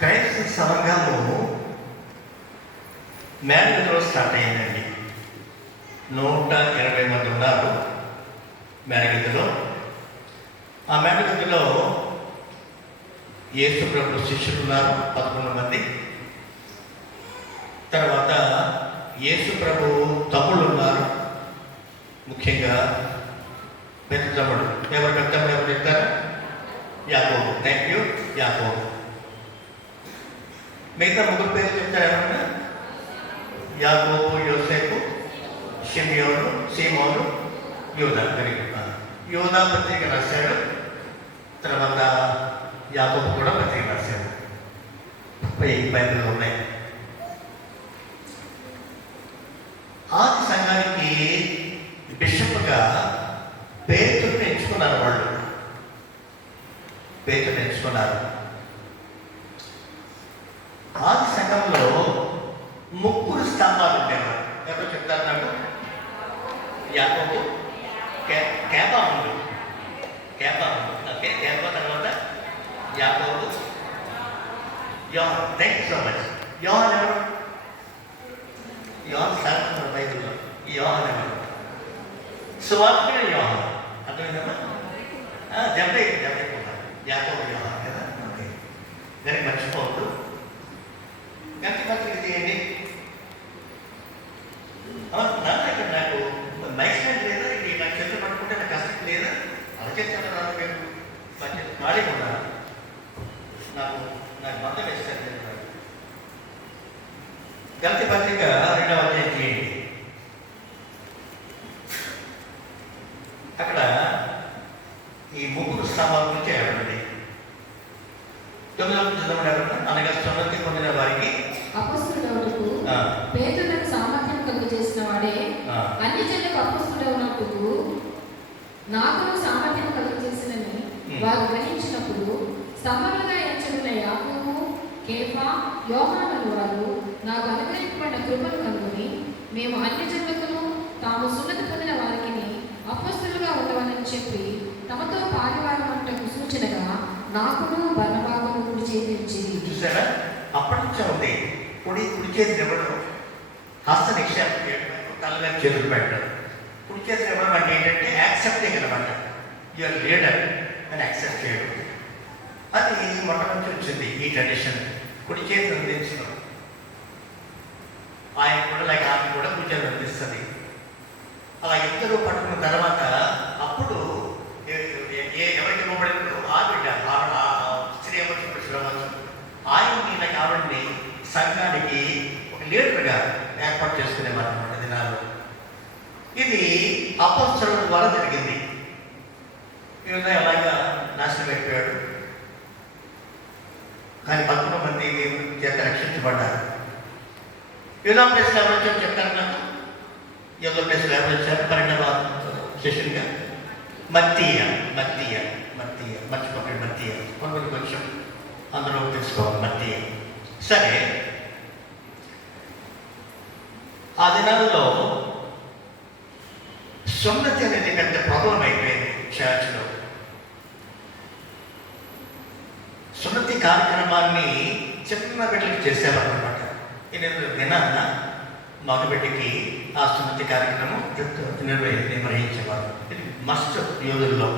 క్రైస్తవ సంఘము మేడగదిలో స్టార్ట్ అయిందండి. 120 మంది ఉన్నారు మేడగదిలో. ఆ మేడగదిలో యేసు ప్రభు శిష్యులు ఉన్నారు 11 మంది. తర్వాత యేసు ప్రభు తమ్ముళ్ళు ఉన్నారు, ముఖ్యంగా పెద్ద తమ్ముడు. ఎవరు పెద్ద తమ్ముడు ఎవరు చెప్తారు? యాకోబు. థ్యాంక్ యూ, యాకోబు. మిగతా ముగ్గురు పేర్లు చెప్తారు ఏమన్నా? యాకోబు, యోసేపు, షిమ్యోను, సీమోను, యూదా. యూదా పత్రిక రాశాడు. తర్వాత యాకోబు కూడా పత్రిక రాశాడు. బైబిల్లో ఉన్నాయి. ఆది సంఘానికి బిషప్గా పేతురుని ఎంచుకున్నారు. వాళ్ళు పేతురుని ఎంచుకున్నారు. ఆది సంఘంలో 3 స్తంభాలు ఉండేవారు. ఎవరో చెప్తారు నాకు? యాకోబు, కేపా ముందు, ఓకే, కేపా తర్వాత యాకోబు, యోహాన్. Thank you so much. యోహాన్ ఎవరు? యోహాన్ సార్ బైబిల్లో ఈ యోహాన్ ఎవరు? సువార్తికుడు యోహాన్. అర్థమైందమ్మా? జంపే యాకోబు, యోహాన్ కదా. ఓకే, దానికి మర్చిపోవద్దు. గంట పత్రిక తీయండి. ఇక్కడ నాకు మైస్మెంట్ లేదా, ఇది నాకు చేతులు పట్టుకుంటే నాకు కష్టం లేదా? అలా చేస్తాను రాదు. మీరు మంచి ఖాళీగా ఉన్నారు. నాకు మొత్తం వేస్తారు. గంట పత్రిక 2వ అధ్యాయం తీయండి. అక్కడ ఈ 3 స్తంభాల గురించి ఏమండి? 9వ చదవండి ఎవరన్నా. అనగా సున్నతి పొందిన వారికి అపొస్తలుడవుటకు పేతురునకు సామర్థ్యం కలుగజేసిన వాడే అన్ని జనులకు అపొస్తలుడవునట్టుకు నాకును సామర్థ్యం కలుగజేసినని వారు గ్రహించినప్పుడు స్తంభములుగా ఎంచుకున్న యాకోబు, కేఫా, యోహానులు వారు నాకు అనుగ్రహింపబడిన కృపను కనుగొని మేము అన్ని జనులకును తాము సున్నతి పొందిన వారికి అపొస్తలులుగా ఉండవని చెప్పి తమతో పారివారమంటకు సూచనగా నాకును బర్నబాకును కుడి చేతి ఇచ్చిరి. చూసారా? అప్పటి నుంచే ఉంది. కుడి చేతిని ఇవ్వడం, హస్త నిక్షేపం చేయడం, తల చేతులు పెట్టడం. కుడి చేతిని ఇవ్వడం అంటే ఏంటంటే యాక్సెప్టింగ్ అనమాట. యువర్ లీడర్ అని యాక్సెప్ట్ చేయడం. అది మొట్టమొదటి వచ్చింది ఈ ట్రెడిషన్. కుడి చేతిని అందించడం. ఆయన కూడా లైక్ ఆమె కూడా కుడి చేతిని అందిస్తుంది. అలా ఇద్దరు పట్టుకున్న తర్వాత అప్పుడు ఎవరికి ఇవ్వబడిందో ఆ బిడ్డ, స్త్రీ అవ్వచ్చు, పురుషులు అవ్వచ్చు, ఆయన్ని లైక్ ఆవిడ్ని సంఘానికి ఒక లీడర్గా ఏర్పాటు చేసుకునేవారు అన్నమాట దినాల్లో. ఇది అపొస్తలుల ద్వారా జరిగింది. ఈ విధంగా ఎలాగా నాశనం అయిపోయాడు. కానీ 11 మంది దేవుని చేత రక్షించబడ్డారు. యూదా ప్లేస్లో ఎవరు వచ్చారు చెప్తారు నాకు? యూదా ప్లేస్లో ఎవరు వచ్చారు? 12వ సెషన్గా మత్తీయ. మర్చిపోకండి మత్తీయ. కొంచెం అందరూ తెలుసుకోవాలి మత్తీయ. సరే, ఆ దినాల్లో సున్నతి అనేది పెద్ద ప్రాబ్లం అయిపోయింది చర్చ్లో. సున్నతి కార్యక్రమాన్ని చిన్న బిడ్డలకి చేసేవారు అనమాట. నేను విన్నాను, మగబిడ్డకి ఆ సున్నతి కార్యక్రమం నిర్వహించేవారు. ఇది మస్ట్ యూదుల్లో.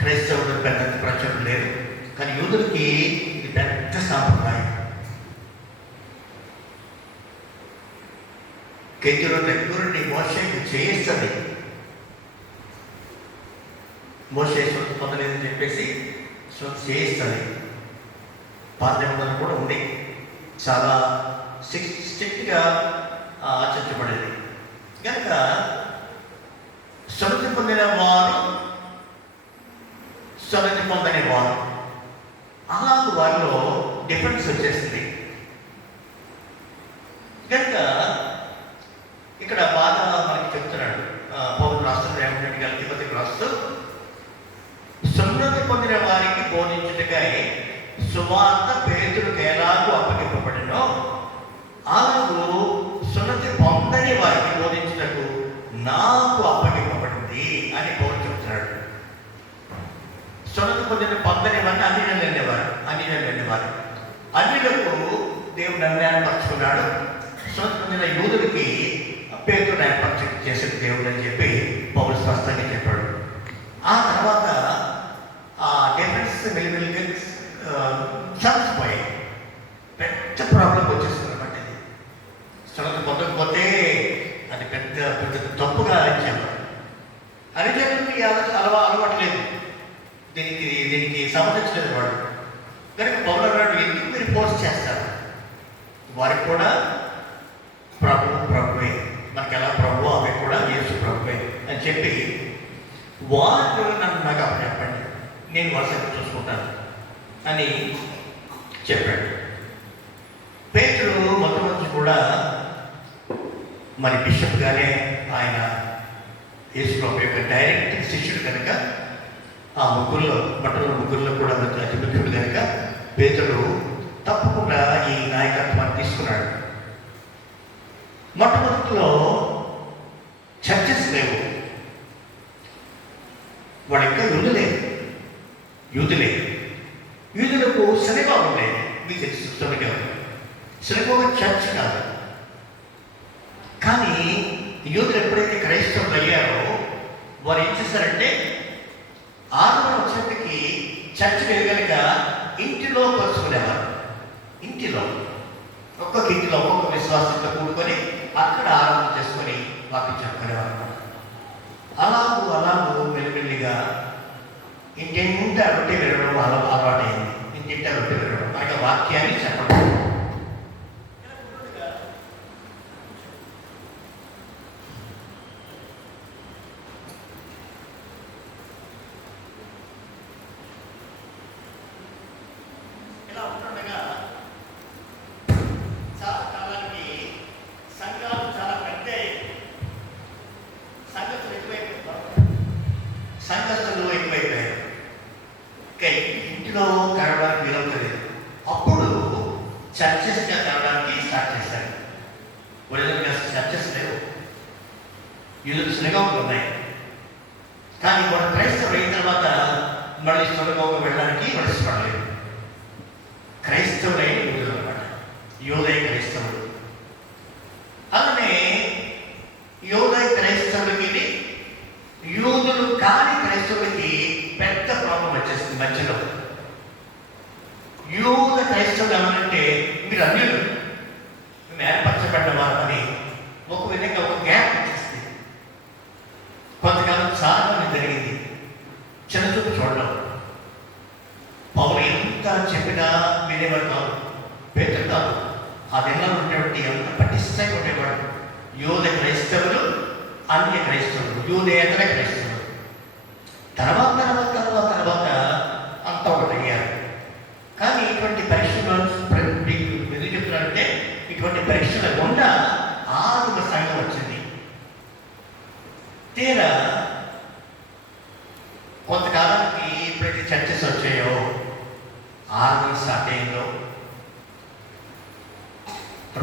క్రైస్తవులు పెద్ద ప్రచారం లేదు, కానీ యూదులకి ఇది పెద్ద సాంప్రదాయం. కేజీలో దగ్గరుండి మోషే చేయిస్తుంది. మోషే సొంత పొందలేదని చెప్పేసి చేయిస్తుంది. పార్లమెంట్ కూడా ఉంది. చాలా స్ట్రిక్ట్గా ఆచరించబడేది. కనుక సున్నతి పొందిన వారు, సున్నతి పొందని వారు, అలాగే వారిలో డిఫరెన్స్ వచ్చేసింది. కనుక ఇక్కడ బాగా మనకి చెప్తున్నాడు పౌరులు రాష్ట్రంలో ఏమంటే తిమ్మతికి రాస్తూ, సున్నతి పొందిన వారికి బోధించుటకై సువార్త పేతురుకు ఎలాగూ అప్పగింపబడినో అలాగూ సున్నతి పొందని వారికి బోధించుటకు నాకు అప్పగింపబడింది అని పౌరులు చెప్తున్నాడు. సున్నతి పొందిన పొందని వారిని అన్యజనులు అనేవారు. అన్యులకు దేవుడు నన్ను ఏర్పరచుకున్నాడు, స్వతంత్ర యూదులకి పేతురు ఏర్పరచు చేసిన దేవుడు అని చెప్పి పౌలు స్పష్టంగా చెప్పాడు. ఆ తర్వాత ఆ డిఫరెన్స్ మెల్లిమెల్లిగా చచ్చిపోయాయి. పెద్ద ప్రాబ్లం వచ్చేస్తుంది అనమాట. ఇది స్వతంత్ర పొందకపోతే అది పెద్ద పెద్ద తప్పుగా ఇచ్చాము. అరిజనులకి అలవాటు లేదు, దీనికి సంబంధించలేదు వాడు. కనుక పౌలు అన్నాడు, ఎందుకు మీరు ఫోర్స్ చేస్తారు? వారికి కూడా ప్రభువే, మనకి ఎలా ప్రభు అవి కూడా యేసు ప్రభువే అని చెప్పి వారు నన్ను నాకు చెప్పండి, నేను వరుసగా చూసుకుంటాను అని చెప్పాడు. పేతురు మొట్టమొదటి కూడా మరి బిషప్గానే ఆయన యేసు ప్రభు యొక్క డైరెక్ట్ శిష్యుడు కనుక ఆ ముగ్గురులో కూడా అతి ముఖ్యుడు కనుక పేతురు తప్పకుండా ఈ నాయకత్వాన్ని తీసుకున్నాడు. మొట్టమొదటిలో చర్చెస్ లేవు, వాడు ఇంకా యూదులకు సినగోగ ఉండేది. మీకు తెలుసు, సినగోగ చర్చ్ కాదు. కానీ యూదులు ఎప్పుడైతే క్రైస్తవులు అయ్యారో వారు ఏం చేశారంటే ఆదివారం వచ్చేటికి చర్చ్ లేదు కనుక ఇంటిలో కలుసుకునేవారు. ఒక్కొక్క ఇంటిలో ఒక్కొక్క విశ్వాసంతో కూడుకొని అక్కడ ఆరంభం చేసుకొని వాక్యం చెప్పుకునేవారు. అలాగూ మెల్లిమెల్లిగా ఇంటింటా రొట్టె వినడం అలవాటైంది. ఇంటింటా రొట్టె వినడం మనకి వాక్యాన్ని చెప్పడం. ఇలా ఉంటుండగా చాలా కాలానికి సంఘాలు చాలా పెద్ద సంఘస్థులు ఎక్కువైపోయారు. ఇంటిలో కలవడానికి వీలవుతుంది. అప్పుడు చర్చెస్గా కలవడానికి స్టార్ట్ చేశారు. ఒరిజినల్గా చర్చెస్ లేవు, యూదులు సినగోగలు ఉన్నాయి. కానీ వాడు క్రైస్తవులు అయిన తర్వాత మళ్ళీ సినగోగ వెళ్ళడానికి ఇష్టపడలేదు. క్రైస్తవులైన యూదులు అన్నమాట, యోదయ క్రైస్తవులు. అలానే యోదయ క్రైస్తవులకి యూదులు కాని క్రైస్తవులకి పెద్ద ప్రాబ్లం వచ్చేస్తుంది మధ్యలో. యూద క్రైస్తవులు ఏమనంటే మీరు అన్యులు, మేము ఏర్పరచబడ్డ వారని ఒక విధంగా ఒక గ్యాప్ వచ్చేస్తుంది. కొంతకాలం చాలా మంది జరిగింది చిన్నచూపు చూడడం. పౌలు ఎంత చెప్పినా వినేవాడు కాదు, పేతురు కాదు. ఆ దినాలు ఉండేటువంటి ఎంత పటిష్టంగా ఉండేవాడు. యోధ క్రైస్తవులు, అన్య క్రైస్తవులు, యూదేతర క్రైస్తవులు. తర్వాత అంతా ఒకటయ్యారు. కానీ ఇటువంటి పరీక్షలు ఎందుకు చెప్తున్నారంటే ఇటువంటి పరీక్షల గుండా ఆదిమ సంఘం వచ్చింది. తీరా కొంతకాలానికి ఎప్పుడైతే చర్చెస్ వచ్చాయో ఆదిమ స్టార్ట్ అయిందో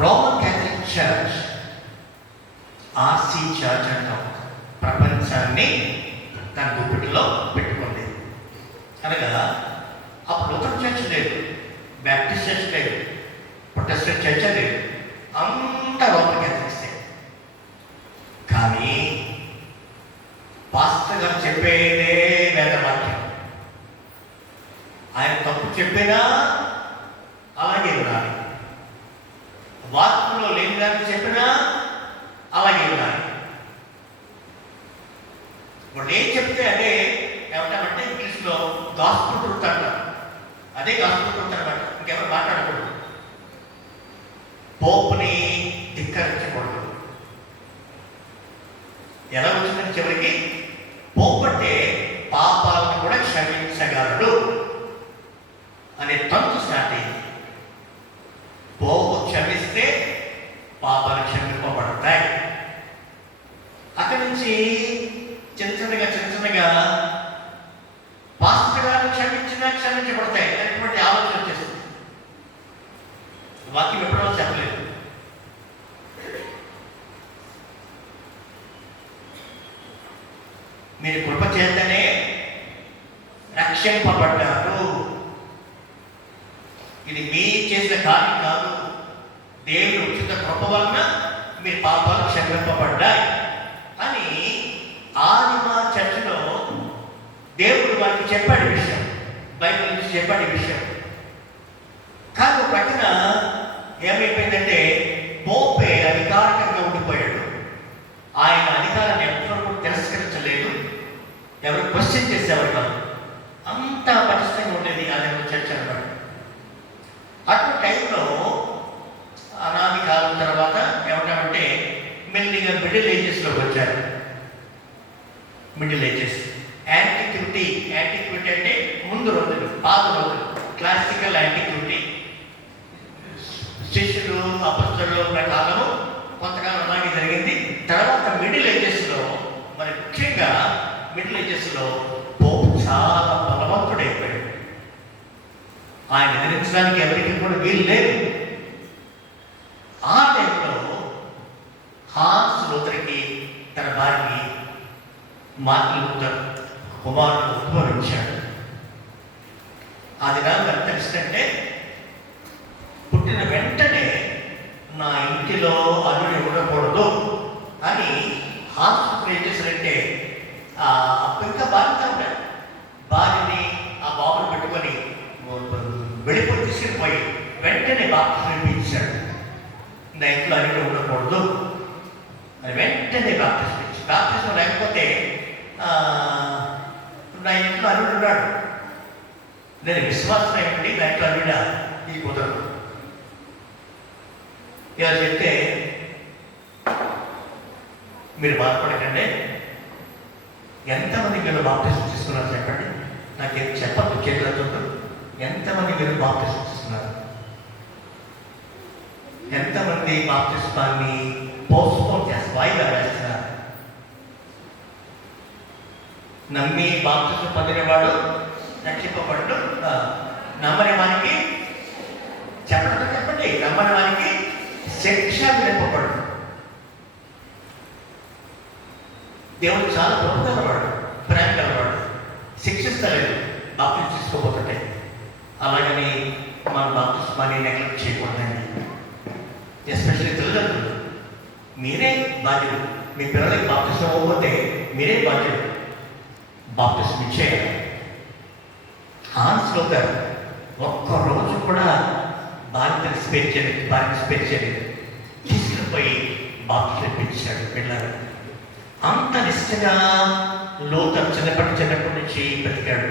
Roman Catholic church, RC church అంటాం, ప్రపంచాన్ని తన గుప్పిటిలో పెట్టుకుంది. అనగా అప్పుడు లూథరన్ చర్చ్ లేదు, బ్యాప్టిస్ట్ చర్చ్ లేదు, ప్రొటెస్టెంట్ చర్చ్ లేదు, అంతా రోమన్ క్యాథలిక్సే. కానీ పాస్టర్ గారు చెప్పేదే వేదవాక్యం. ఆయన తప్పు చెప్పినా అలాగే ఉండాలి, వాక్యంలో లేని దాన్ని చెప్పినా అలాగే ఉండాలి. వాళ్ళు ఏం చెప్తే అదే ఏమంటామంటే ఇంగ్లీష్లో గాస్పుల్ ట్రూత్ అంటారు. అదే గాస్పుల్ ట్రూత్ అనమాట. ఇంకెవరు మాట్లాడకూడదు, పోపుని ధిక్కరించకూడదు. ఎలా వచ్చిందని చివరికి పోపు అంటే పాపాలను కూడా క్షమించగలడు అనే తంతు స్టార్ట్ అయింది. పోపు క్షమిస్తే పాపాలు క్షమింపబడతాయి. అక్కడి నుంచి చిన్నగా పాస్టర్ గారిని క్షమించబడతాయి అనేటువంటి ఆలోచన వచ్చేస్తుంది. వాక్యం ఎప్పుడో చెప్పలేదు. మీరు కృప చేతనే రక్షింపబడ్డారు. ఇది ఇది మీ చేసిన కార్యం కాదు, దేవుని ఉచిత కృప వలన మీ పాపాలు క్షమింపబడ్డాయి అని ఆదిమ చర్చిలో దేవుడు వారికి చెప్పాడు విషయం, బైబిల్ నుంచి చెప్పాడు విషయం. కానీ ఒక పక్కన ఏమైపోయిందంటే పోపే అధికారికంగా ఉండిపోయాడు. ఆయన అధికారాన్ని ఎవరు కూడా తిరస్కరించలేదు, ఎవరు క్వశ్చన్ చేసేవారు కాదు. అంత పరిస్థితిగా ఉండేది ఆదిమ చర్చ అన్నమాట. అటువంటి టైంలో అనాది కాలం తర్వాత ఏమంటామంటే మెల్లిగా మిడిల్ ఏజెస్లోకి వచ్చారు. Middle ages, antiquity. యాంటిక్విటీ అంటే ముందు రోజులు, పాత రోజులు, క్లాసికల్ యాంటిక్విటీ. శిష్యులు అపస్తుల ప్రకారం కొంతకాలం అలాగే జరిగింది. తర్వాత మిడిల్ ఏజెస్లో, మరి ముఖ్యంగా మిడిల్ ఏజెస్లో పోపు చాలా బలవంతుడైపోయాడు. ఆయన ఎదిరించడానికి ఎవరికి కూడా వీలు లేదు. ఆ టైంలో హాన్స్ లూథర్కి తన భార్యకి మార్టిన్ లూథర్ కుమారుడు ఉద్భవించాడు. ఆ దినాలు ఎంత ఇష్టంటే పుట్టిన వెంటనే నా ఇంటిలో అల్లుడు ఉండకూడదు అని హాన్స్ ఏం చేశారంటే ఇంకా బాధ్యత ఉంటాడు. భార్యని ఆ బాబుని పెట్టుకొని వెళ్ళిపోయి తీసుకెళ్ళిపోయి వెంటనే బాప్తిజం ఇప్పించాడు. నా ఇంట్లో అల్లుడు ఉండకూడదు అని వెంటనే బాప్తిజం ఇచ్చి, బాప్తిజం లేకపోతే నా ఇంట్లో అల్లుడు ఉన్నాడు, నేను విశ్వాసం అయ్యండి, నా ఇంట్లో అల్లుడా ఇది కుదరదు. ఇలా చెప్తే మీరు బాధపడకండి. ఎంతమంది మీరు బాప్తిజం తీసుకున్నారు చెప్పండి, నాకేం చెప్పద్దు చేతులతో. ఎంతమంది మీరు బాప్తిజం తీసుకున్నారు? ఎంతమంది బాప్తిజాన్ని పోస్ట్పోన్ చేసి వాయిదా వేస్తున్నారు? నమ్మి బాప్తిజం పొందినవాడు రక్షింపబడు, నమ్మని వారికి చెప్పండి, నమ్మని వారికి శిక్ష విధింపబడు. దేవుడు చాలా గొప్పగలవాడు, ప్రేమ గలవాడు, శిక్షిస్తలేదు బాప్తిజం తీసుకోబోతుంటే. అలాగని మన బాప్తిజాన్ని నెగ్లెక్ట్ చేయకూడదండి. ఎస్పెషల్లీ తల్లిదండ్రులు మీరే బాధ్యులు. మీ పిల్లలకి బాప్తిజం అవ్వకపోతే మీరే బాధ్యులు, బాప్తిజం ఇచ్చేయాలి. హాన్స్ లూథర్ ఒక్కరోజు కూడా భార్యను స్పేర్ చేయలేదు, తీసుకుపోయి బాప్తిజం ఇప్పించాడు పిల్లలు. అంత నిష్టగా లూథర్ చిన్నప్పటి నుంచి బ్రతికాడు.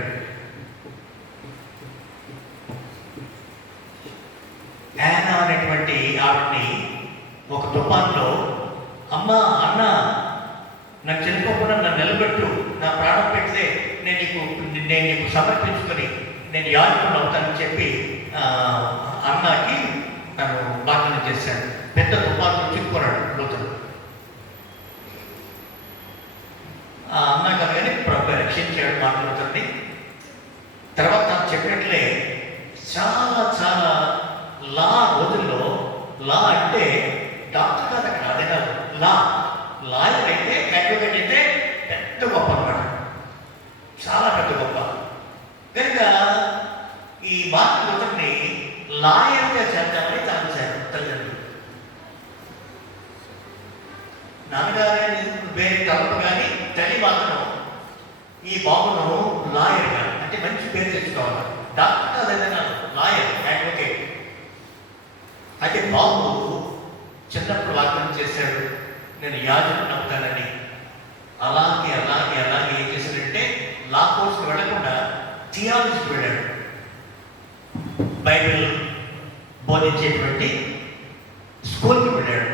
యానా అనేటువంటి ఆవిడ్ని ఒక తుఫాన్లో, అమ్మ అన్న నాకు చనిపోకుండా నన్ను నిలబెట్టు, నా ప్రాణం పెడితే నేను నీకు సమర్పించుకొని నేను యాజకుడు అవుతానని చెప్పి అన్నకి తను వాగ్దానం చేశాడు. పెద్ద తుఫాన్లో చిక్కుకున్నాడు లూథర్. ఆ అన్న కనుకని ప్రభు రక్షించాడు మార్టిన్ లూథర్ని. తర్వాత తను చెప్పినట్లే చాలా చాలా లా రోజుల్లో, లా అంటే డాక్టర్ కాదు అక్కడ, అదే కాదు, లాయర్ అయితే, అడ్వకేట్ అయితే పెద్ద గొప్ప అన్నమాట, చాలా పెద్ద గొప్ప. కనుక ఈ మార్టిన్ లూథర్ని లాయర్గా చేద్దామని తలంచారు తల్లిదండ్రులు. నాన్నగారు వేరే తలపు కానీ తల్లి మాత్రం ఈ బాబును లాయర్గా, అంటే మంచి పేరు తెచ్చుకోవాలి, డాక్టర్ కాదు ఏదైనా, లాయర్, అడ్వకేట్. అయితే బాబు చిన్నప్పుడు వాగ్దానం చేశాడు, నేను యాజకుడిని అవుతానని. అలాగే ఏం చేశాడంటే లా కోర్సుకు వెళ్లకుండా థియాలజీకి వెళ్ళాడు. బైబిల్ బోధించేటువంటి స్కూల్కి వెళ్ళాడు,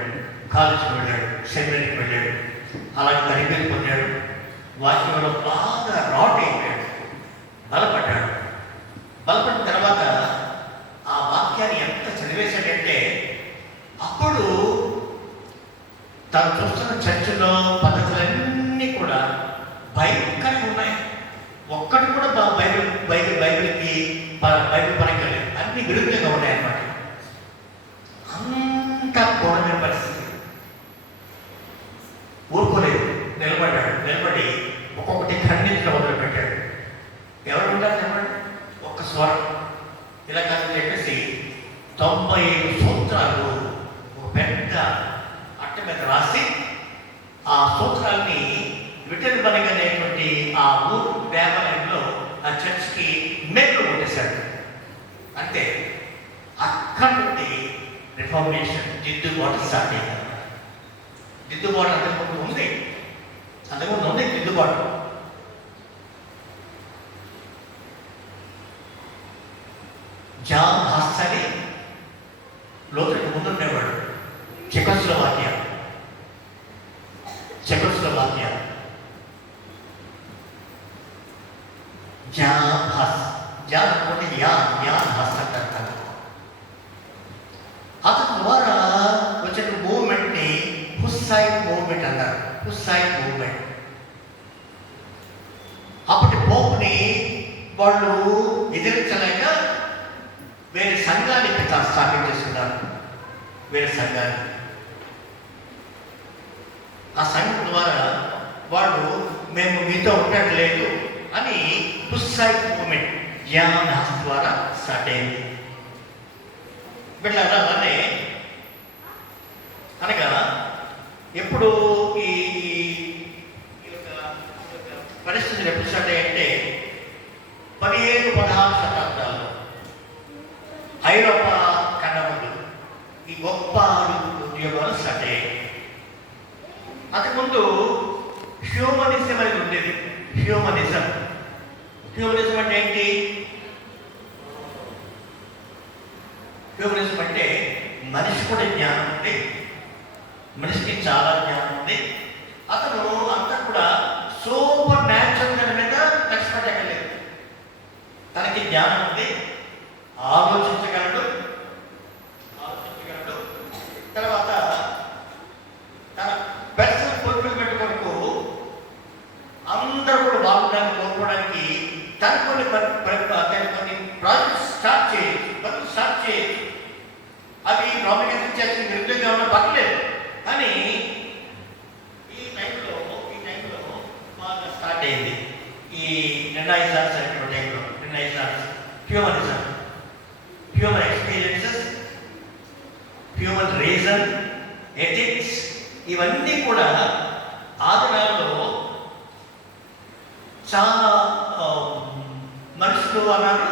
కాలేజీకి వెళ్ళాడు, సెమినరీకి వెళ్ళాడు. అలాగే తరగతి పొందాడు. వాక్యంలో బాగా రాట్ అయిపోయాడు, బలపడ్డాడు. బలపడిన తర్వాత ఆ వాక్యాన్ని ఎంత చదివేశాడంటే అప్పుడు తను చూస్తున్న చర్చిలో పద్ధతులన్నీ కూడా భయంకరంగా ఉన్నాయి. ఒక్కటి కూడా బైబిల్కి బైబిల్ పరంగా లేదు, అన్ని విరుద్ధంగా ఉన్నాయన్నమాట. అంత ఘోరమైన పరిస్థితి. ఊరుకోలేదు, నిలబడి ఒక్కొక్కటి ఖండించడం మొదలుపెట్టాడు. ఎవరు ఉంటారు చెప్పండి? ఒక్క స్వరం ఇలా కాదని చెప్పేసి 95 సూత్రాలు ఒక పెద్ద అట్ట మీద రాసి ఆ సూత్రాల్ని విటల్బర్గ్ అనేటువంటి ఆ ఊరు దేవాలయంలో ఆ చర్చ్కి మెట్లు కొట్టేశాడు. అంతే, అక్కడి నుండి రిఫార్మేషన్ దిద్దుబాటు స్టార్ట్ అయింది. దిద్దుబాటు అంతకుముందు ఉంది దిద్దుబాటు. జాన్ హస్ అని లోతులకు ముందుండేవాడు. చెకోస్లోవాకియా జాన్ హస్, జాన్ అనుకోండి, యాన్ హస్ అంటారు. అతని ద్వారా వచ్చిన మూవ్మెంట్ని హుస్సైట్ మూవ్మెంట్ అన్నారు. హుస్సైట్ మూవ్మెంట్. అప్పటి పోపుని వాళ్ళు ఎదిరించలేక వేరే సంఘాన్ని స్థాపించేస్తున్నారు. వేరే సంఘాన్ని, ఆ సంఘం ద్వారా వాళ్ళు మేము మీతో ఉండట్లేదు అని హుస్సైట్ మూవ్మెంట్ యాన్ హస్ ద్వారా స్టార్ట్ అయింది. వీళ్ళ అలానే అనగా ఎప్పుడు ఈ పరిస్థితులు ఎప్పుడు స్టార్ట్ అయ్యాయంటే 15-16 శతాబ్దాల్లో ఐరోపా ఖండములు ఈ గొప్ప ఉద్యోగాలు స్టార్ట్ అయ్యాయి. అంతకుముందు హ్యూమనిజం అనేది ఉండేది. హ్యూమనిజం అంటే ఏంటి? హ్యూమనిజం అంటే మనిషి కూడా జ్ఞానం ఉంది, మనిషికి చాలా జ్ఞానం ఉంది. అతను అంతా కూడా సూపర్ న్యాచురల్ మీద కష్టపడలేదు. తనకి జ్ఞానం ఉంది, ఆలోచించగలడు. తర్వాత తన పర్సనల్ ఫుల్ఫిల్మెంట్ కొరకు అందరూ కూడా బాగుండాలని కోరుకోవడానికి తన కొన్ని ప్రాజెక్ట్స్ స్టార్ట్ చేయొచ్చు. అవి ప్రాబ్లమ్ చేసి నిరుద్యోగం ఏమన్నా పర్లేదు. కానీ ఈ టైంలో బాగా స్టార్ట్ అయింది ఈ రెనైసాన్స్ అనేటువంటి టైంలో. Renaissance, humanism, human experiences, human reason, ethics, ఇవన్నీ కూడా ఆదినాల్లో చాలా మనుషులు అన్నారు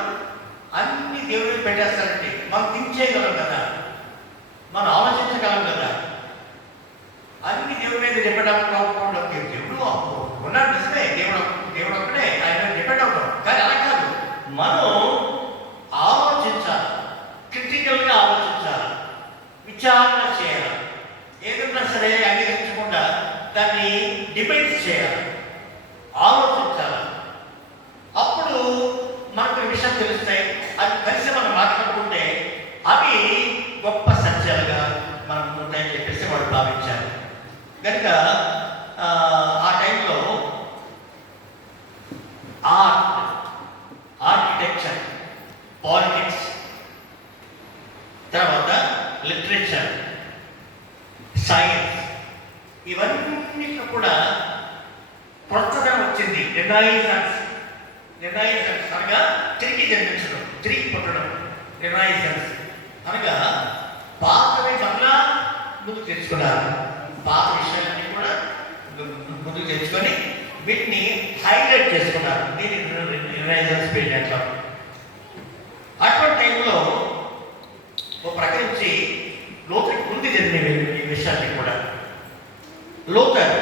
అన్ని దేవుడికి పెట్టేస్తారండి. మనం థింక్ చేయగలం కదా, మనం ఆలోచించగలం కదా, అన్ని దేవుడి మీద డిపెండ్ అవ్వకుండా దేవుడు ఉన్నాడు నిజమే, దేవుడు ఒక్కడే ఆయన డిపెండ్ అవుతాం. కానీ అలా కాదు, మనం ఆలోచించాలి, క్రిటికల్గా ఆలోచించాలి, విచారణ చేయాలి. ఏదన్నా సరే అంగీకరించకుండా దాన్ని డిబేట్ చేయాలి, ఆలోచించాలి. అప్పుడు మనకు విషయం తెలుస్తాయి. అది కలిసి మనం మాట్లాడుకుంటే అవి గొప్ప సత్యాలుగా మనం ఉంటాయని చెప్పేసి వాడు భావించారు. కనుక ఆ టైంలో ఆర్కిటెక్చర్, పాలిటిక్స్, తర్వాత లిటరేచర్, సైన్స్, ఇవన్నిట్లో కూడా కొత్తగా వచ్చింది రెనైసాన్స్ అనగా తిరిగి జన్మించడం, తిరిగి పుట్టడం. రెనైసాన్స్ అనగా పాతవి మళ్ళా ముందుకు తెచ్చుకున్నారు. పాత విషయాలన్నీ కూడా ముందుకు తెచ్చుకొని వీటిని హైలైట్ చేసుకున్నారు. దీన్ని రెనైసాన్స్ పీరియడ్ అంటాం. అటువంటి టైంలో ఒక ప్రకటించి లోతుకి ముందు జరిగిన ఈ విషయాన్ని కూడా లోతర్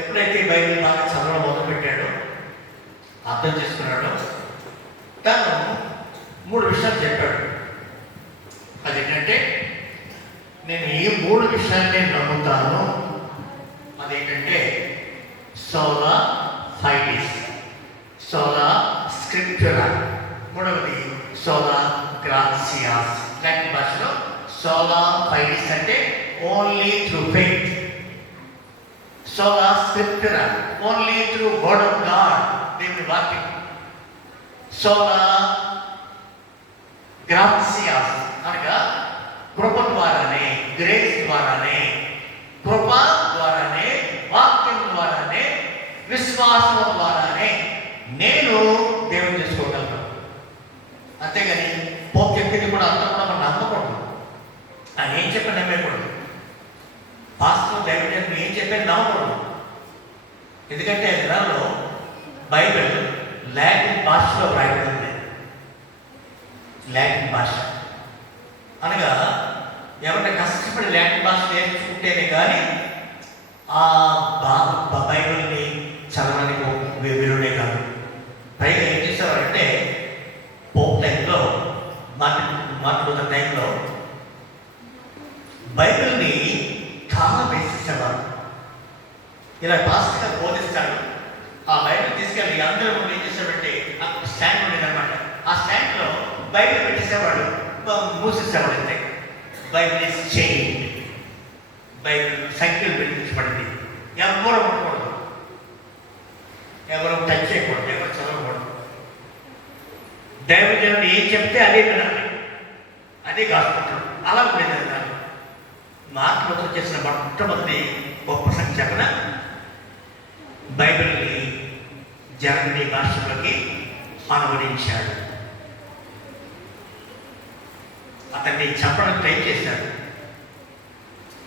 ఎప్పుడైతే బైబిల్ బాగా చదవడం మొదలుపెట్టాడో, అర్థం చేసుకున్నాడో, తను 3 విషయాలు చెప్పాడు. అదేంటంటే నేను ఈ 3 విషయాన్ని నమ్ముతాను. అదేంటంటే సోలా ఫైడిస్, సోలా స్క్రిప్చురా, మూడవది సోలా గ్రాసియాస్. లాటిన్ భాషలో సోలా ఫైడిస్ అంటే ఓన్లీ త్రూ ఫెయిత్, సోలా స్క్రిప్చురా only through word of God, దేవుని వాక్యం. సోలా గ్రాసియాస్ అనగా కృప ద్వారానే, గ్రేస్ ద్వారానే, కృప ద్వారానే, వాక్యం ద్వారానే, విశ్వాసం ద్వారానే నేను దేవుని చేసుకోగలను. అంతేగాని పోక్ చెప్పింది కూడా అంతా కూడా మనం చెప్పిన నమ్మకూడదు. పాస్టర్ దైవజనుడు ఏం చెప్పారు నమ్మకూడదు. ఎందుకంటే దినాల్లో బైబిల్ లాటిన్ భాషలో వ్రాయబడింది. లాటిన్ భాష అనగా ఎవరైనా కష్టపడి లాటిన్ భాష నేర్చుకుంటేనే కానీ ఆ బైబిల్ని చదవడానికి విలువనే కాదు. పైగా ఏం చేసేవారంటే పోప్ టైంలో మార్టిన్ టైంలో బైబిల్ని చాలా వేసేసేవారు. ఇలా పాస్టర్ గారు బోధిస్తాడు, ఆ బైబిల్ తీసుకెళ్ళి అందరూ ఏం చేసేవారంటే స్టాండ్ ఉండేది అనమాట. ఆ స్టాండ్లో బైబిల్ పెట్టేసేవాడు, మూసేసేవాడు. అంతే. Bible is chained. బైబిల్ సంఖ్యలు పెట్టించబడింది. ఎవరు ఉండకూడదు, ఎవరు టచ్ చేయకూడదు, ఎవరు చదవకూడదు. దైవజనుడు ఏం చెప్తే అదే వినాలి, అదే కాసుకుంటాడు. అలా ఉండేది అన్నారు. మార్పులతో చేసిన మొట్టమొదటి గొప్ప సంఖ్యన బైబిల్ని జర్మనీ భాషలోకి అనువదించాడు. అతన్ని చంపడానికి ట్రై చేశాడు,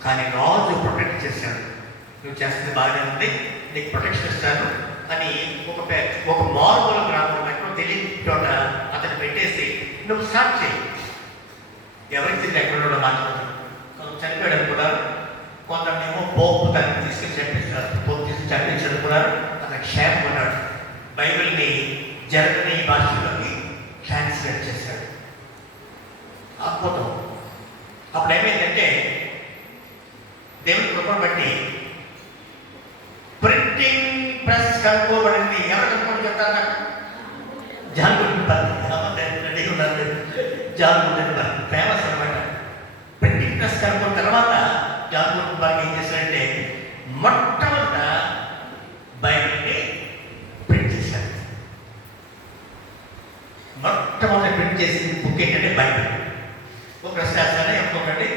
కానీ రాజు ప్రొటెక్ట్ చేశాడు. నువ్వు చేస్తుంది బాగానే ఉంది, నీకు ప్రొటెక్షన్ ఇస్తాను అని ఒక మారుమూల గ్రామం ఎక్కడో తెలియని చోట అతను పెట్టేసి నువ్వు స్టార్ట్ చేయి. ఎవరికి తెలియదు ఎక్కడ మాట్లాడుతున్నాడు. చనిపోయాడు అనుకున్నారు. కొందరినేమో పోపు దాన్ని తీసుకుని చంపిస్తారు. పోపు తీసుకుని చంపించి అనుకున్నారు. అతను క్షేమం ఉన్నాడు. బైబిల్ని జర్మనీ భాషలోకి ట్రాన్స్లేట్ చేశాడు. అద్భుతం. అప్పుడు ఏమైందంటే దేవుని కృపను బట్టి ప్రింటింగ్ ప్రెస్ కనుక్కోబడింది. ఎవరు కనుక్కోని చెప్తారు నాకు? Johann Gutenberg. Johann Gutenberg famous అనమాట. ప్రింటింగ్ ప్రెస్ కనుక్కున్న తర్వాత జాన్ గుటెన్బర్గ్ ఏం చేశాడంటే మొట్టమొదట బైబిల్ని ప్రింట్ చేశాడు. మొట్టమొదటి ప్రింట్ చేసింది బుక్ ఏంటంటే బైబిల్. ఒక ప్రశ్న వేస్తానే చెప్పుకోకండి.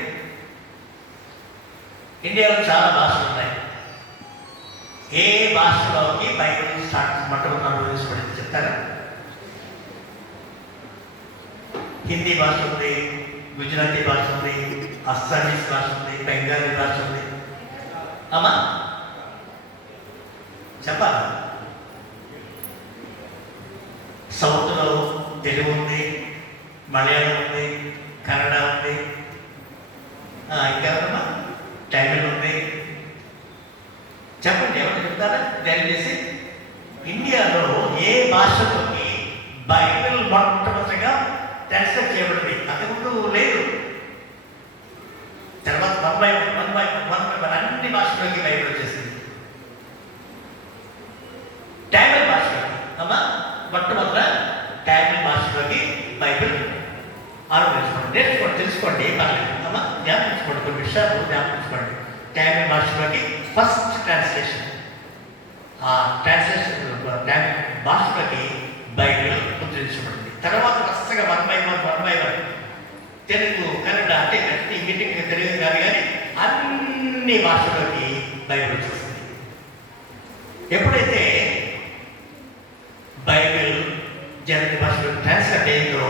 ఇండియాలో చాలా భాషలు ఉన్నాయి. ఏ భాషలోకి బైబిల్ మొట్టమొదటి అనువదించబడింది చెప్తారా? హిందీ భాష ఉంది, గుజరాతీ భాష ఉంది, అస్సామీస్ భాష ఉంది, బెంగాలీ భాష ఉంది. అమ్మా చెప్పాలా? సౌత్లో తెలుగు ఉంది, మలయాళం ఉంది, కన్నడ ఉంది, ఇంకెవరమ్మా తమిళ్ ఉంది. చెప్పండి, ఎవరు చెప్తారా? దయచేసి ఇండియాలో ఏ భాషలోకి బైబిల్ మొట్టమొదటిగా ట్రాన్స్లేట్ చేయబడింది? అంతకుముందు లేదు. తర్వాత వన్ బై వన్ అన్ని భాషలోకి బైబిల్ వచ్చేసింది. తమిళ భాషలోకి అమ్మా మొట్టమొదట తమిళ భాషలోకి బైబిల్ ఆలోచించుకోండి, నేర్చుకోండి, తెలుసుకోండి. పర్లేదు అమ్మా, జ్ఞాపించుకోండి, కొన్ని విషయాలు జ్ఞాపించుకోండి. తమిళ భాషలోకి ఫస్ట్ ట్రాన్స్లేషన్. ఆ ట్రాన్స్లేషన్ తమిళ భాషలోకి బైబిల్ ముద్రించబడింది. తర్వాత వరుసగా one by one Telugu, Kannada అంటే ఇంగ్లీష్ తెలుగు కాదు కానీ అన్ని భాషలోకి బైబిల్ వచ్చేసింది. ఎప్పుడైతే బైబిల్ జర్మనీ భాషలో ట్రాన్స్లేట్ అయిందో,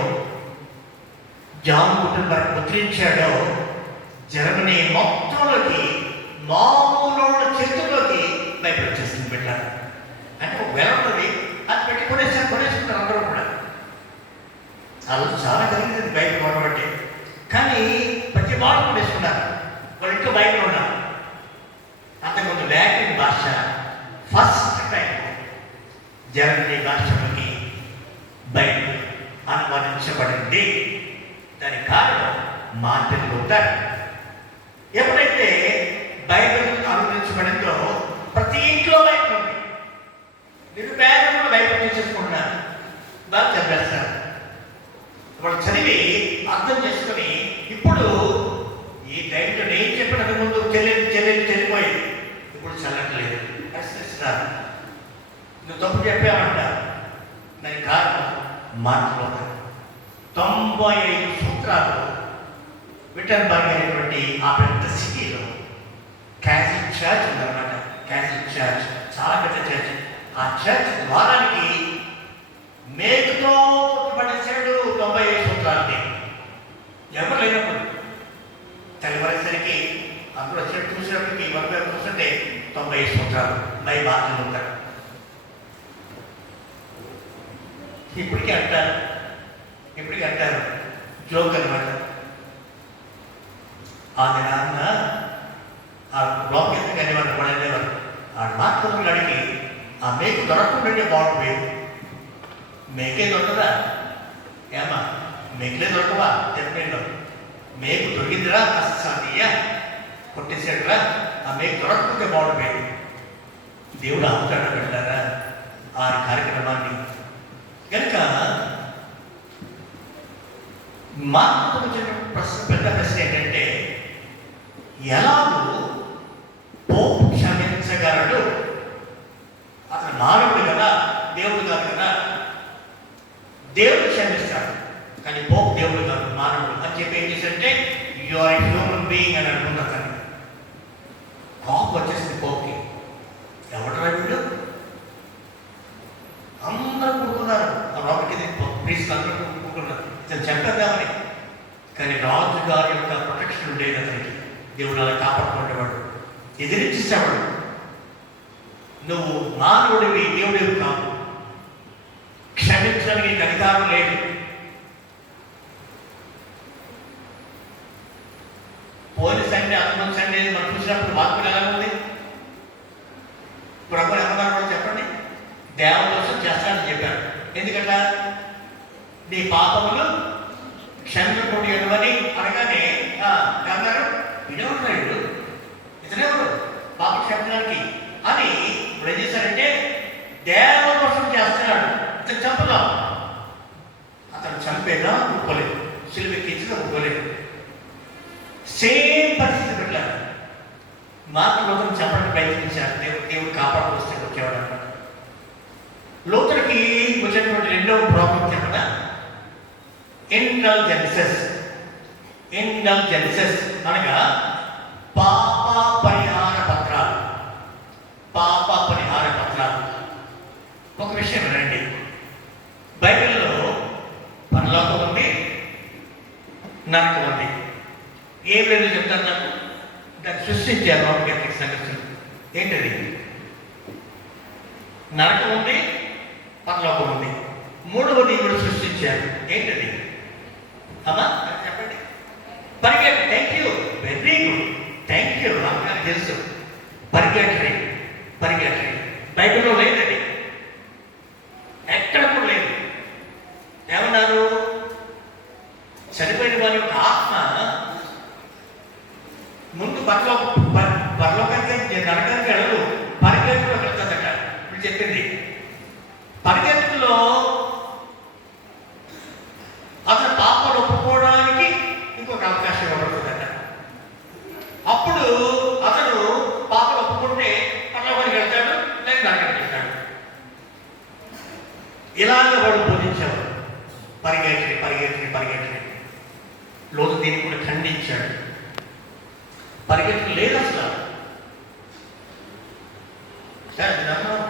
జాన్ గుటెన్బర్గ్ ముద్రించాడో, జర్మనీ మొత్తంలోకి మామూలు చేతుల్లోకి బైబిల్ వచ్చేసింది. పెట్టారు అంటే ఒక వేల ఉంటుంది, అది పెట్టి కొనేసుకుంటారు అందరూ కూడా. అలా చాలా జరిగింది బైబిల్ కొనబట్టి. కానీ ప్రతి వాడు కొనేసుకున్నారు. వాళ్ళ ఇంట్లో బైబిల్ ఉన్నారు. అంతకుముందు లాటిన్ భాష ఫస్ట్ టైం జర్మనీ భాషలోకి బైబిల్ అనువాదించబడింది. దానికి కారణం మార్టిన్ లూథర్. ఎప్పుడైతే బైబిల్ అనువదించబడిందో ప్రతి ఇంట్లో బైబిల్ ఉంది. నిరుపేదలు కూడా బైబిల్ తీసేసుకుంటున్నారు, బాగా చదివేస్తారు. వాళ్ళు చదివి అర్థం చేసుకుని ఇప్పుడు ఈ టైంలో ఏం చెప్పినంత ముందు చెల్లిపోయేది, ఇప్పుడు చల్లట్లేదు, ప్రశ్నిస్తున్నారు. నువ్వు తప్పు చెప్పావంటారు. దానికి కారణం మార్పులు. 95 సూత్రాలు విటన్బర్గ్ అనేటువంటి ఆ పెద్ద సిటీలో క్యాథలిక్ చర్చ్ ఉందన్నమాట. క్యాథలిక్ చర్చ్ చాలా పెద్ద చర్చ్. ఆ చర్చ్ ద్వారానికి మేకుతో పడేసాడు 95 సూత్రాలని. ఎవరు లేనప్పుడు తెల్లవారేసరికి అంటారు, ఇప్పటికీ అంటారు, జోక్ అనమాట. ఆ దినాన్న ఆ లోపల అనేవారు పడేవారు. ఆ మాట్లాడుతున్న అడిగి ఆ మేకు దొరకకుండానే బాగుంటుంది. మేకే దొరకదా ఏమా? మేకులే దొరకవా? చెప్పేలో మేకు దొరికిందిరా, కష్టాయ్యా కొట్టేసాడురా, ఆ మేకు దొరకకుంటే బాగుంటుంది. దేవుడు ఆపుతాడు పెట్టారా ఆ కార్యక్రమాన్ని. కనుక మాకు వచ్చిన పెద్ద ప్రశ్న ఏంటంటే, ఎలాగూ పోపు క్షమించగలడు? అతను మానవుడు కదా, దేవుడు కాదు కదా. దేవుడు క్షమిస్తాడు, కానీ పోపు దేవుడు కాదు, మానవుడు అని చెప్పి ఏం చేశారంటే, యు ఆర్ హ్యూమన్ బీయింగ్ అని అనుకున్నారు. కానీ కోపం వచ్చేసింది పోపుకి. ఎవడరా వీడు? అందరూ కూడుకున్నారు, ఆ లోపలికి ప్లీజ్ అందరూ కూడుకున్నారు, ఇతను చెప్పేద్దామని. కానీ రాజు గారి యొక్క ప్రొటెక్షన్ ఉండేది అతనికి. దేవుడు అలా కాపాడుకునేవాడు, ఎదిరించేసేవాడు. నువ్వు మానవుడివి, దేవుడివి కాదు, క్షమించడానికి నీకు అధికారం లేదు. పోయిన సండే అతను సండే మనం చూసినప్పుడు వాక్యం ఎలా ఉంది? ప్రభు ఏమన్నారు కూడా చెప్పండి. దేవదోషం చేస్తానని చెప్పారు. ఎందుకంటే నీ పాపములు క్షమించకూడదని అనగానే అన్నారు, ఇదేవుడు ఇతనేవాడు పాప క్షమించడానికి అని ఇప్పుడు ఏం చేశారంటే, దేవదోషం చేస్తున్నాడు, ఇతను చంపుదాం. అతను చంపేదా ఒప్పుకోలేదు, సిలువెక్కించినా ఒప్పుకోలేదు. సేమ్ పరిస్థితి పెట్టారు. మార్పు లోతును చంపడానికి ప్రయత్నించారు. దేవుడు కాపాడుకొస్తే వచ్చేవాడు అనమాట. లోతులకి వచ్చినటువంటి రెండవ ప్రాబ్లం చెప్పదా, ఇండల్జెన్సెస్ అనగా పాప పరిహార పత్రాలు. పాప పరిహార పత్రాలు. ఒక విషయం వినండి, బైబిల్లో పరలోకం ఉంది, నరకం ఉంది. ఏం లేదు చెప్తాను నాకు. దాన్ని సృష్టించారు రోమన్ సంగతి. ఏంటది? నరకం ఉంది, పరలోకం ఉంది. మూడవది కూడా సృష్టించారు. ఏంటది అమ్మా చెప్పండి? పరిగెట్. Thank you, very good, thank you. నాకు తెలుసు, పరిగెట్టరీ. బైబిల్లో లేదండి, ఎక్కడ కూడా లేదు. ఏమన్నారు? చనిపోయిన వారి యొక్క ఆత్మ ముందు పరలోకానికి నరకానికి వెళ్ళదు, పరిగెత్తులో వెళ్తుందట. ఇప్పుడు చెప్పింది పరిగెత్తులో అతను పాపను ఒప్పుకోవడానికి ఇంకొక అవకాశం ఇవ్వబడుతుందట. అప్పుడు అతను పాపను ఒప్పుకుంటే పరలోకానికి వెళ్తాడు, లేదా నరకానికి వెళ్తాడు. ఇలాగ వాడు బోధించాడు. పరిగెత్తి లోతు దీన్ని కూడా ఖండించాడు. పరిగెత్తు లేదు అసలు.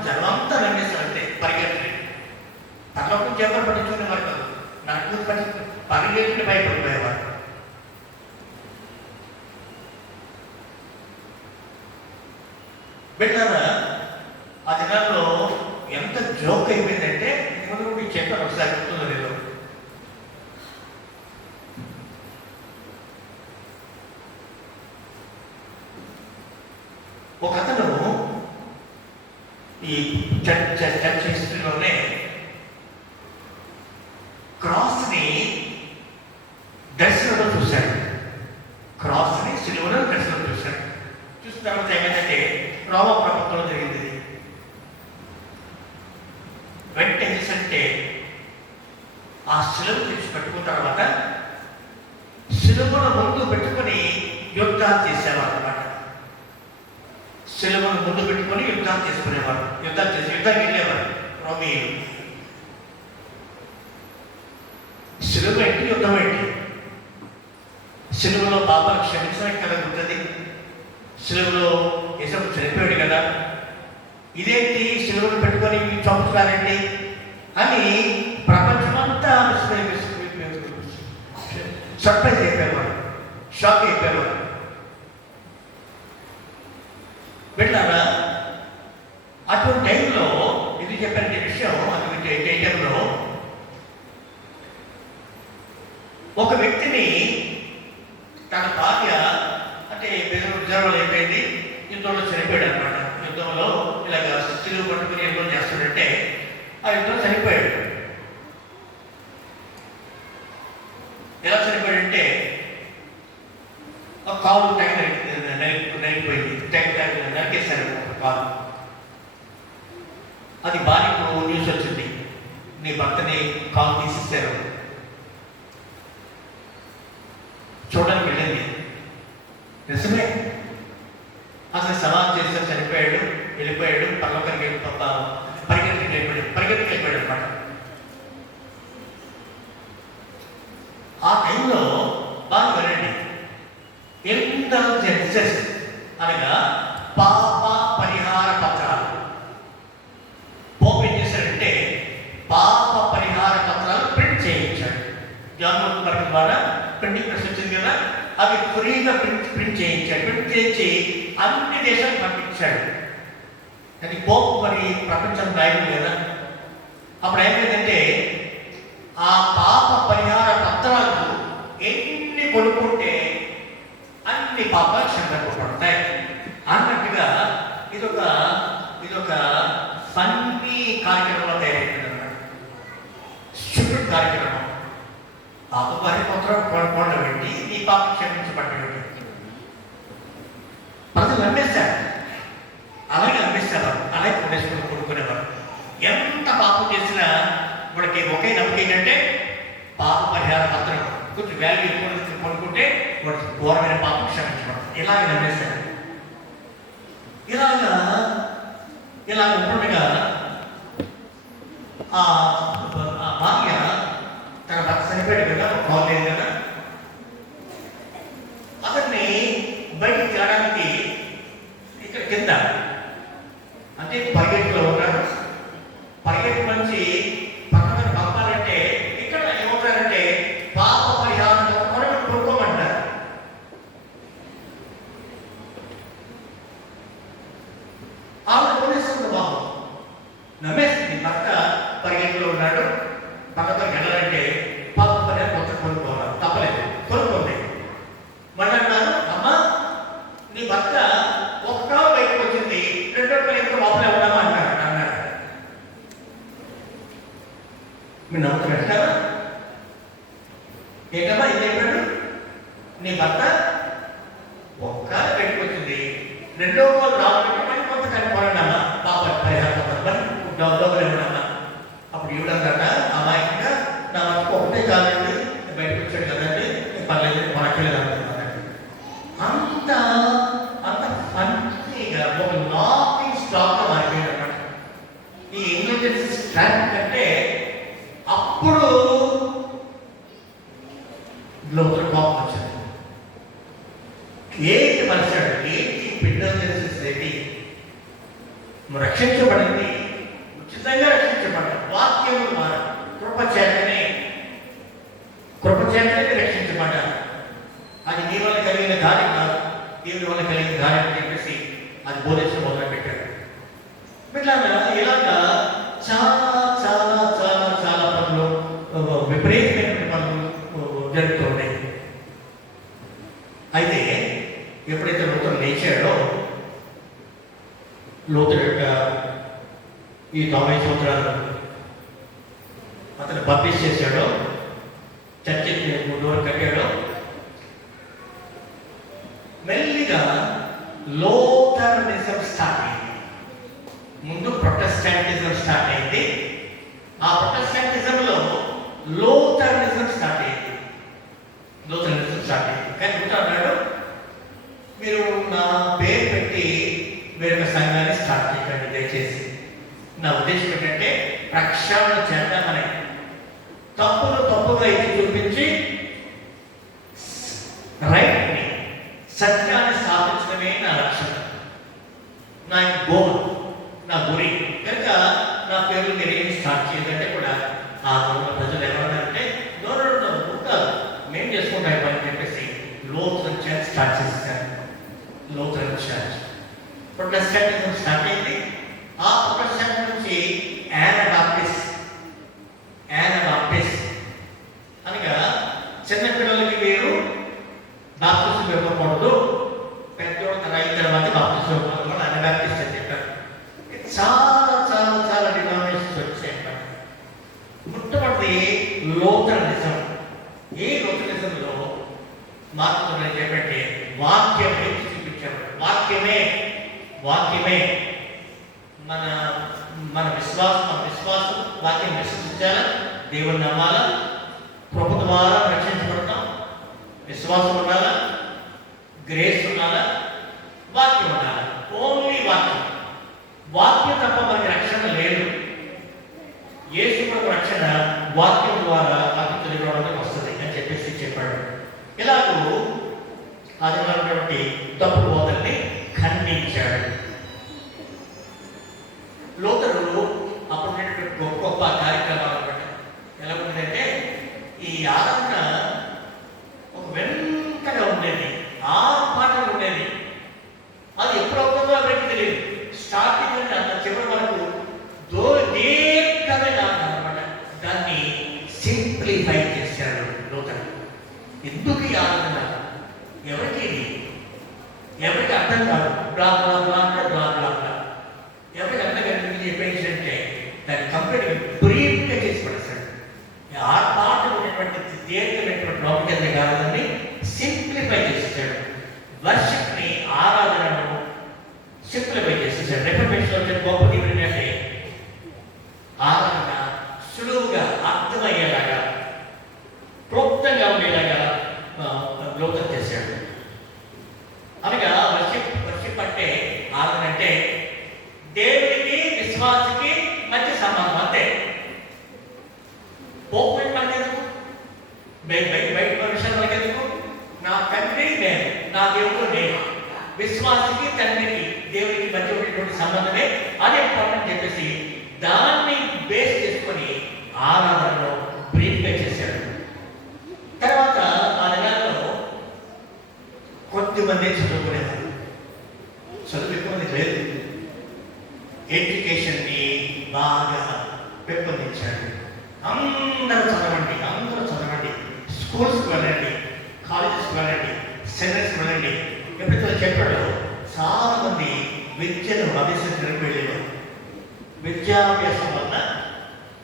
జనమంతా నమ్మేస్తారంటే పరిగెత్తి. పరలోకం చేపలు పట్టించుకునేవారు కాదు, నాకు పరిగెత్తుని భయపడిపోయేవారు. బిడ్డారా, ఆ దినాల్లో ఎంత జోక్ అయిపోయిందంటే, ముందు మీకు చెప్పాను, ఒకసారి గుర్తుందో లేదో. ఒక అతను ఈ చర్చ్ హిస్టరీలోనే క్రాస్ని దర్శనంలో చూశాడు. క్రాస్ని సిలువలో దర్శనం చూశాడు. చూసిన తర్వాత ఏమైందంటే, రోమ ప్రభుత్వంలో జరిగింది. వెంటనే ఏంటంటే, ఆ సిలువ తెచ్చి పెట్టుకున్న తర్వాత సిలువను ముందు పెట్టుకొని యుద్ధాలు చేసేవారు అన్నమాట. సిలువను ముందు పెట్టుకొని యుద్ధాలు చేసుకునేవారు. యుద్ధానికి వెళ్ళేవారు రోమీయులు. సిలువ ఏంటి, యుద్ధం ఏంటి? సిలువలో పాపాలు క్షమించడానికి కదా ఉంటుంది. సిలువలో యేసు చనిపోయాడు కదా, ఇదేంటి సిలువను పెట్టుకొని చంపుతున్నారండి అని ప్రపంచమంతా సర్ప్రైజ్ అయిపోయేవాడు, షాక్ అయిపోయేవాడు. వెళ్ళారా? అటువంటి టైంలో ఇది చెప్పిన విషయం, అటువంటి టైంలో ఒక వ్యక్తిని తన భార్య అంటే జ్వరం అయిపోయింది, యుద్ధంలో చనిపోయాడు అనమాట. యుద్ధంలో ఇలాగ చిలువు పట్టుకుని యుద్ధం చేస్తాడంటే ఆ యుద్ధంలో చనిపోయాడు. ఎలా చనిపోయాడంటే ఆ కాలు నలిగిపోయింది, నరికేశాడు కాలు. అది భార్యకు న్యూస్ వచ్చింది, నీ భర్తని కాలు తీసేశారు. చూడడానికి వెళ్ళింది, నిజమే అసలు సమాధి చేస్తే చనిపోయాడు, వెళ్ళిపోయాడు, పర్లోకానికి పరిగెత్తికి వెళ్ళిపోయాడు అనమాట. ఆ టైంలో బాగా వినండి, ఎంత జడ్జెస్ అనగా పాప పరిహార పత్రాలు పోపు ఏం చేశాడంటే పాప పరిహార పత్రాలు ప్రింట్ చేయించాడు. జాన్ వర్క్ ద్వారా ప్రింటింగ్ ప్రెస్ వచ్చింది కదా, అవి ఫ్రీగా ప్రింట్ చేయించాడు. ప్రింట్ చేయించి అన్ని దేశాలకు పంపించాడు. అది పోపు మరి ప్రపంచం రాయడం కదా. అప్పుడు ఏమైందంటే ఆ పాప పరిహార పత్రాలు ఎన్ని కొనుక్కుంటే అన్ని పాపాలు క్షమించబడతాయి అన్నట్టుగా ఇదొక ఫన్నీ కార్యక్రమంలో తయారైంది అన్నమాట. స్టూపిడ్ కార్యక్రమం. పాప వారి పత్రం కొనబెట్టి ఈ పాప క్షమించబడ్డాడు. ప్రజలు నమ్మేస్తారు, అలాగే నమ్మేస్తారు, అలాగే కొనుక్కునేవారు. ఎంత పాపం చేసినా వాడికి ఒకే నమ్మకం ఏంటంటే పాప పరిహార పత్రం కొంచెం వాల్యూ ఎక్కువ కొనుక్కుంటే వాడికి ఘోరమైన పాపం క్షమించబడదు. ఇలాగే నమ్మేస్తారు. ఇలా ఉంటుండగా ఆ భార్య తన భర్త చనిపోయాడు కదా, కాల్ లేదు కదా, అతన్ని బయటికి తేడానికి ఇక్కడ కింద అంటే పరిగెట్టులో ఉన్నాడు. పరిగెట్టు మంచి పక్కన పంపాలంటే ఇక్కడ ఏమవుతారంటే పాప పరిహారం కొనుక్కోమంటారు. ఆవిడ కొనేస్తుంది, బాబు నమ్మేస్తుంది. భర్త పరిగెట్టులో ఉన్నాడు, పక్కతో వెళ్ళాలంటే పాప పరిహారం కొత్త కొనుక్కోవాలి, తప్పలేదు, కొనుక్కోండి. మళ్ళీ అన్నారు, అమ్మ నీ భర్త ఒక్క బయటకు వచ్చింది, రెండో పిల్లలతో లోపలే ఉన్నామా అన్నాడు. మీరు నమ్మకం పెట్టారా? ఏంటమ్మా ఇది చెప్పాడు, నీ భర్త ఒక్క బయటకు వచ్చింది, రెండో వాళ్ళు రావాలంటే మళ్ళీ కొంత కనుక్కోవాలమ్మా పాప పరిహారం డబ్బులు ఇవ్వడమ్మా. అప్పుడు ఇవ్వడం అమాయకంగా నా మనకు ఒకటే కాదండి, బయటకు వచ్చాడు కదండి, పర్లేదు మనకెళ్ళదు అంటున్నాడు. అంత ఫన్నీగా ఒక లాకింగ్ స్టాక్ మారిపోయాడు అన్నమాట. ఈ ఇంటెలిజెన్స్ స్ట్రాటజీ అంటే అప్పుడు లోపల కోపం వచ్చింది. ఏంటి మనిషాడు, ఏంటి ఇంటెలిజెన్స్, రక్షించబడింది, ఉచితంగా రక్షించబడ్డ వాక్యము ద్వారా కృపచేతనే రక్షించబడ్డారు. అది నీ వల్ల కలిగిన కార్యం కాదు, దేవుని వల్ల కలిగిన కార్యం అని చెప్పేసి అది బోధించడం మొదలుపెట్టాడు. ఇలాగా చాలా చాలా చాలా చాలా పనులు, విపరీతమైన పనులు జరుగుతున్నాయి. అయితే ఎప్పుడైతే లోతుడు లేచాడో, లోతుడు యొక్క ఈ 90 సంవత్సరాలు అతను పబ్లిష్ చేశాడో, చర్చి డోర్ కట్టాడో, మెల్లిగా లోథరనిజం స్టార్ట్ అయింది. ముందు ప్రొటెస్టాంటిజం స్టార్ట్ అయింది. ఆ ప్రొటెస్టాంటిజంలో లోథరనిజం స్టార్ట్ అయింది. కానీ అన్నాడు, మీరు నా పేరు పెట్టి వేరొక సంఘాన్ని స్టార్ట్ చేయకండి దయచేసి. నా ఉద్దేశం ఏంటంటే ప్రక్షాళన చేద్దామని, తప్పుగా ఇది చూపించి రైట్ని, సత్యాన్ని స్థాపించడమే నా లక్ష్యం, నా గోల్, నా గురి. కనుక నా పేరు మీరు ఏమి స్టార్ట్ చేయదంటే కూడా ఆ రోజున ప్రజలు ఏమన్నారంటే కాదు, మేము చేసుకుంటాం అని చెప్పేసి లోథరన్ చర్చ్ స్టార్ట్ చేశారు. లోథరన్ చర్చ్ ప్రొటెస్టాంటిజం స్టార్ట్ అయింది. ఆ ప్రొటెస్టాంట్ నుంచి యానాబాప్టిస్ట్ అనగా నిజం. ఏ లోకనిజంలో మార్పుతుందని చెప్పంటే వాక్యం ఎత్తి చూపించాడు. వాక్యమే మన మన విశ్వాసం వాక్యం విశ్వసించాలా, దేవుని నమ్మాలా, కృప ద్వారా రక్షించబడతాం. విశ్వాసం ఉండాలా, గ్రేస్ ఉండాలా, వాక్యం ఉండాలా. ఓన్లీ వాక్యం తప్ప మనకి రక్షణ లేదు. యేసు కొరకు రక్షణ వాక్యం ద్వారా అభివృద్ధి వస్తుంది అని చెప్పాడు. ఇలాగూ అదినటువంటి తప్పు బోధల్ని ఖండించాడు. లోతరు అప్పుడు గొప్ప కార్యక్రమాలు అనమాట. ఎలా ఉండేదంటే ఈ ఆరాధన ఒక వెంటగా ఉండేది, 6 పాటలు ఉండేది. అది ఎప్పుడు అవుతుందో ఎవరికి తెలియదు. స్టార్టింగ్ అంటే అంత చివరి వరకు దీర్ఘమైన ఆరాధన అనమాట. దాన్ని సింప్లిఫై చేశాడు లోతరు. ఎందుకు ఈ ఆరాధన, ఎవరికి అర్థం కాదు. బ్లా బ్లా బ్లా అంటే బ్లా బ్లా బ్లా. ఎవరికి అర్థం కలిగి చెప్పేంటే దాన్ని కంప్లీట్ బ్రీఫ్గా చేసి పడేశాడు. ఆ పాటలు ఉన్నటువంటి దీర్ఘమైనటువంటి ప్రాముఖ్యత కాదని సింప్లిఫై చేసేసాడు. వర్షిప్ని, ఆరాధనను సింప్లిఫై చేసేసాడు. రిఫర్మేషన్ వచ్చే గొప్పది ఏంటంటే ఆరాధన సులువుగా అర్థమయ్యేలాగా, క్లుప్తంగా ఉండేలాగా లోకం చేశాడు. అనగా వర్షిప్ అంటే ఆరాధన అంటే దేవుడికి విశ్వాసకి మధ్య సంబంధం. అంతే. పోకుండా మనకెందుకు, బయట విషయాలు మనకెందుకు? నా తండ్రి నేను, నా దేవుడు నేను. విశ్వాసకి తండ్రికి దేవుడికి మధ్య ఉండేటువంటి సంబంధమే అది ఇంపార్టెంట్ చెప్పేసి దాన్ని బేస్ చేసుకొని ఆరాధనలో బ్రీఫ్గా చేశాడు. తర్వాత ఆ నెలలో కొద్దిమంది చదువుకునేవారు, చదువు ఎక్కువ మంది లేదు. ఎడ్యుకేషన్ని బాగా పెంపొందించాడు. అందరూ చదవండి, స్కూల్స్కి వెళ్ళండి, కాలేజెస్కి వెళ్ళండి, సెమినార్స్కి వెళ్ళండి. ఎప్పుడైతే చెప్పాడో చాలా మంది విద్యను అభ్యసించడానికి వెళ్ళేవారు. విద్యాభ్యాసం వల్ల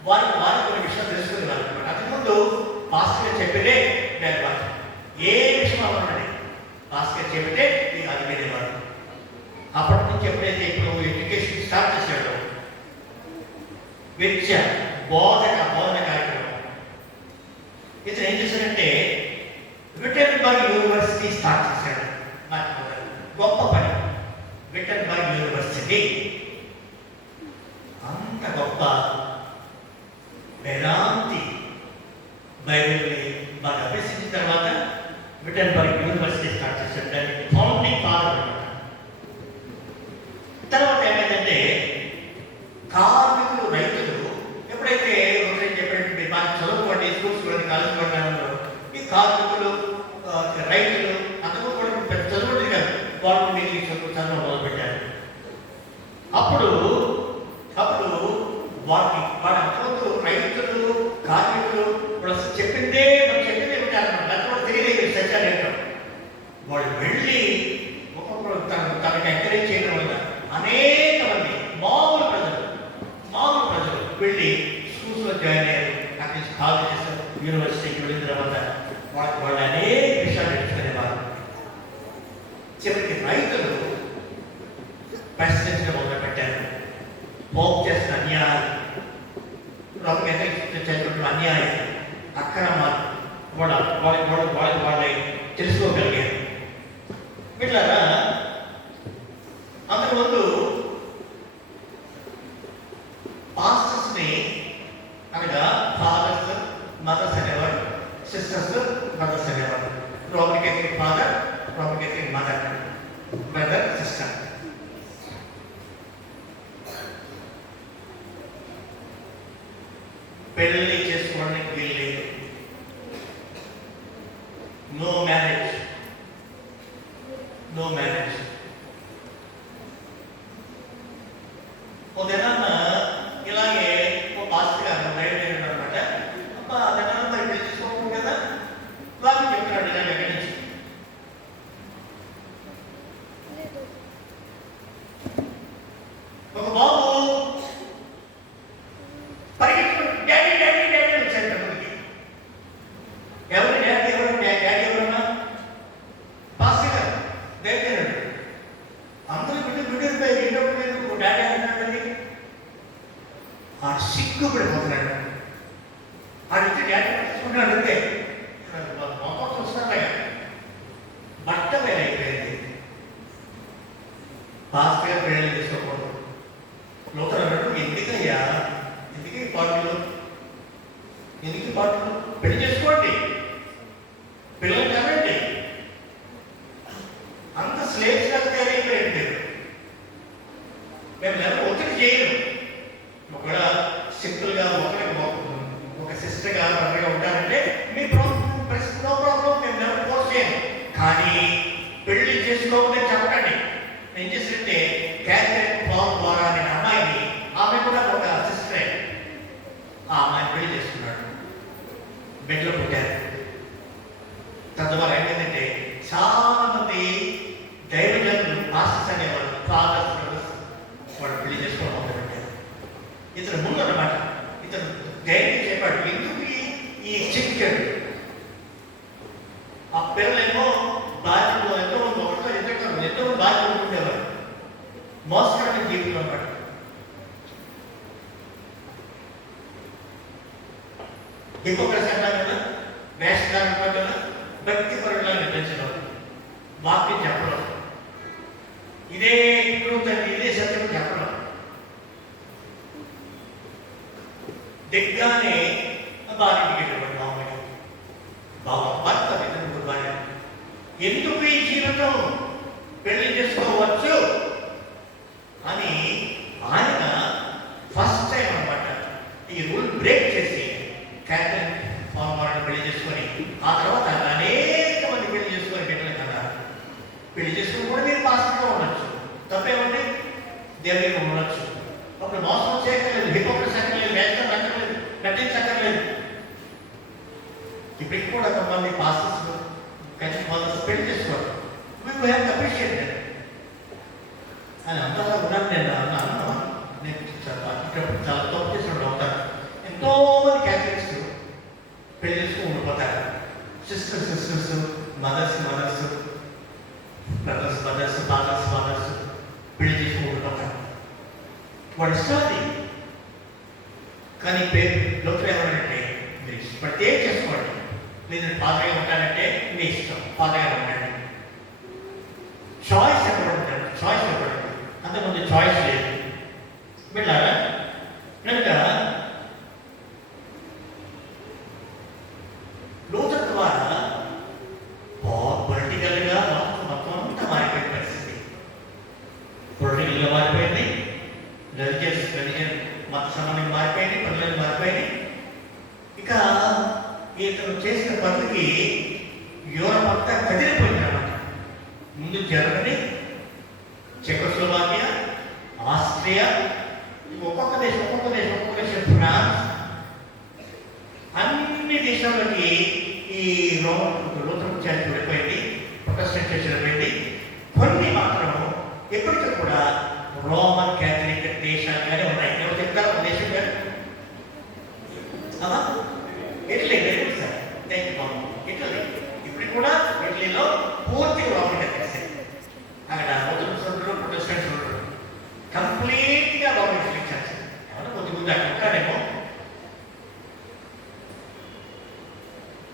వారికి కొన్ని విషయాలు తెలుసుకునేవారు. అంతకుముందు పాస్టర్ చెప్పితే వేరేవారు, ఏ విషయం అవ్వండి పాస్టర్ చెప్పితే అది వెళ్ళేవారు. అప్పటి నుంచి ఎప్పుడైతే ఇప్పుడు ఎడ్యుకేషన్ స్టార్ట్ చేశాడో విద్య బోధన కార్యక్రమం, ఇతను ఏం చేశాడంటే విటెన్బర్గ్ యూనివర్సిటీ స్టార్ట్ చేశాడు. గొప్ప పని. విటెన్బర్గ్ యూనివర్సిటీ అంత గొప్ప వేదాంతి బైబిల్ని బాగా అభ్యసించిన తర్వాత విటెన్బర్గ్ యూనివర్సిటీ స్టార్ట్ చేశాడు. దాన్ని ఫౌండింగ్ ఫాదర్ అనమాట. తర్వాత ఏమైందంటే కార్మికులు, రైతులు ఎప్పుడైతే చెప్పినట్టు బాగా చదువుకోండి, స్కూల్స్ చూడండి, కాలేజ్ చూడండి, ఈ కార్మికులు, రైతులు అందరూ కూడా పెద్ద చదువుకుంటుంది కాదు, వాళ్ళు మిగిలి చదువు మొదలుపెట్టారు. అప్పుడు వాడి అంతవరకు రైతులు, కార్మికులు ఇప్పుడు చెప్పిందే ఉంటారన్నమాట. అది కూడా తెలియలేదు సత్యాలు ఏంటో. వాళ్ళు వెళ్ళి ఒక్కొక్కరు తనకి ఎంకరేజ్ చేయడం వల్ల అనేక మంది మామూలు ప్రజలు వెళ్ళి స్కూల్స్లో జాయిన్ అయ్యారు. అక్కడి నుంచి కాలేజెస్, యూనివర్సిటీకి వెళ్ళిన తర్వాత వాళ్ళు అనేక విషయాలు నేర్చుకునేవారు. చివరికి రైతులు ప్రశ్నించడం మొదలుపెట్టారు. పోపు చేసిన అన్యాయాలు, అన్యాయం, అక్రమాలు వాళ్ళని తెలుసుకోగలిగారు. వీళ్ళరా అంతకుముందు పాస్టర్స్ని అనగా ఫాదర్స్, మదర్స్ అనేవారు, సిస్టర్స్, మదర్స్ అనేవారు. Roman Catholic father, Roman Catholic mother, brother, sister. పెళ్ళి చేసుకోవడానికి వీల్లేదు. No marriage. ఉదయాన్న ఇలాగే ఓ పాస్టర్ గారు బయలుదేరాడు అనమాట. అబ్బా అదన్నా మరి పెళ్లి చేసుకోకూడదు కదా, వాళ్ళు చెప్తున్నాడు ఇలా ఎక్కడి నుంచి. ఒక బాబు పరిగెత్తుకుంటూ డాడీ పెళ్లి చేసుకోండి, పిల్లలు కనండి. అంత స్లేవ్స్ గా తయారైపోయారు మీరు. మేము ఎవరు ఒత్తిడి చేయరు. ఒకవేళ సింపుల్ గా ఒక సిస్టర్ గా బ్రదర్గా ఉంటారంటే మీ పరిస్థితి నో ప్రాబ్లం, మేము ఎవరు ఫోర్స్ చేయము. కానీ పెళ్లి చేసుకోకపోతే చెప్పకండి. ఏం చేసినట్టే క్యాథరిన్ పాల్ ద్వారా అనే అమ్మాయిని, ఆమె కూడా ఒక సిస్టరే, ఆ అమ్మాయిని పెళ్లి చేసుకున్నాడు, బెడ్లో పుట్టారు. తద్వారా ఏమైందంటే చాలా మంది దైవజనులు పాస్టర్స్ అనేవాళ్ళు, ఫాదర్స్ బ్రదర్స్ వాళ్ళు పెళ్లి చేసుకోవడం మొదలుపెట్టారు. ఇతను ముందు అన్నమాట, ఇతను ధైర్యం చెప్పాడు, ఎందుకు ఈ చిక్కాడు. ఆ పిల్లలేమో బాధ్యతలు ఎంతోమంది ఒకటితో ఎంతోమంది బాధ్యతలు ఉండేవారు. మోసకరమైన జీవితం అన్నమాట. హిపోక్రసీ అంటారు కదా, వేషధారణ అంటారు కదా, భక్తి పరుడులా నిర్మించడం, వాక్యం చెప్పడం, ఇదే ఇప్పుడు ఇదే సత్యం చెప్పడం, దిగ్గానే బాధ్యతకి వెళ్ళిపోయి మామూలుగా బాబా భర్త ఇతను భార్య. ఎందుకు ఈ జీవితం పెళ్లి చేసుకోవచ్చు అని ఆయన ఫస్ట్ టైం అన్నమాట ఈ రూల్ బ్రేక్ చేసి క్యాథరిన్ పాల్ పెళ్లి చేసుకొని, ఆ తర్వాత అనేక మంది పెళ్లి చేసుకొని బిడ్డలు కన్నారు. పెళ్లి చేసుకుని కూడా మీరు పాస్టర్గా ఉండొచ్చు, తప్పేమంటే దేవుడిగా ఉండొచ్చు. అప్పుడు మోసం చేయక్కర్లేదు, హిపోక్రసీ అక్కర్లేదు, వేషం అక్కర్లేదు, నటించక్కర్లేదు. ఇప్పటికి కూడా కొంతమంది పాస్టర్స్ క్యాథరిన్ ఫాదర్స్ పెళ్లి చేసుకోవాలి. We have to appreciate that. అని అంతలా ఉన్నాను నేను ఇక్కడ చాలా తప్పు చేసినప్పుడు అవుతాను. ఎంతో మంది క్యాథలిక్స్ పెళ్లి చేసుకుని ఉండిపోతారు. సిస్టర్స్ మదర్స్ బ్రదర్స్ ఫాదర్స్ పెళ్లి చేసుకుని ఉండిపోతారు. వాడు ఇష్టం. కానీ లోపల ఏమన్నాడంటే మీరు ఇష్టపడితే చేసుకోండి, నేను ఫాదర్గా ఉంటానంటే మీ ఇష్టం, ఫాదర్గా ఉండండి. చాయిస్ ఇవ్వబడింది. అంతకుముందు చాయిస్ లేదు. వెళ్ళారా కనుక లూథర్ ద్వారా పొలిటికల్గా మొత్తం అంతా మారిపోయిన పరిస్థితి. పొలిటికల్గా మారిపోయింది, రిలీజియన్ మత సంబంధం మారిపోయింది, పనులు మారిపోయింది. ఇక ఇతను చేసిన పనులకి యూరప్ అంతా కదిలిపోయింది అన్నమాట. ముందు జర్మనీ, చెకోస్లోవాకియా, ఆస్ట్రియా, ఒక్కొక్క దేశం ఫ్రాన్స్, అన్ని దేశాలకి ఈ లూథరన్ చర్చ్ వెళ్ళిపోయింది, ప్రొటెస్టెంట్ చర్చ్ వెళ్ళిపోయింది. కొన్ని మాత్రం ఎప్పటికీ కూడా రోమన్ క్యాథలిక్ దేశాలుగానే ఉన్నాయి. ఎవరు చెప్తారు ఒక దేశం గారు? Italy. Sir thank you. Italy ఇప్పుడు కూడా ఇటలీలో పూర్తిగా రోమన్ క్యాథలిక్స్. అక్కడ లూథరన్స్ ప్రొటెస్టెంట్స్ ఉంటారు, కంప్లీట్గా రోమన్ క్యాథలిక్ చర్చ్. ఎవరో కొద్దిగా అక్కడ ఉంటారేమో.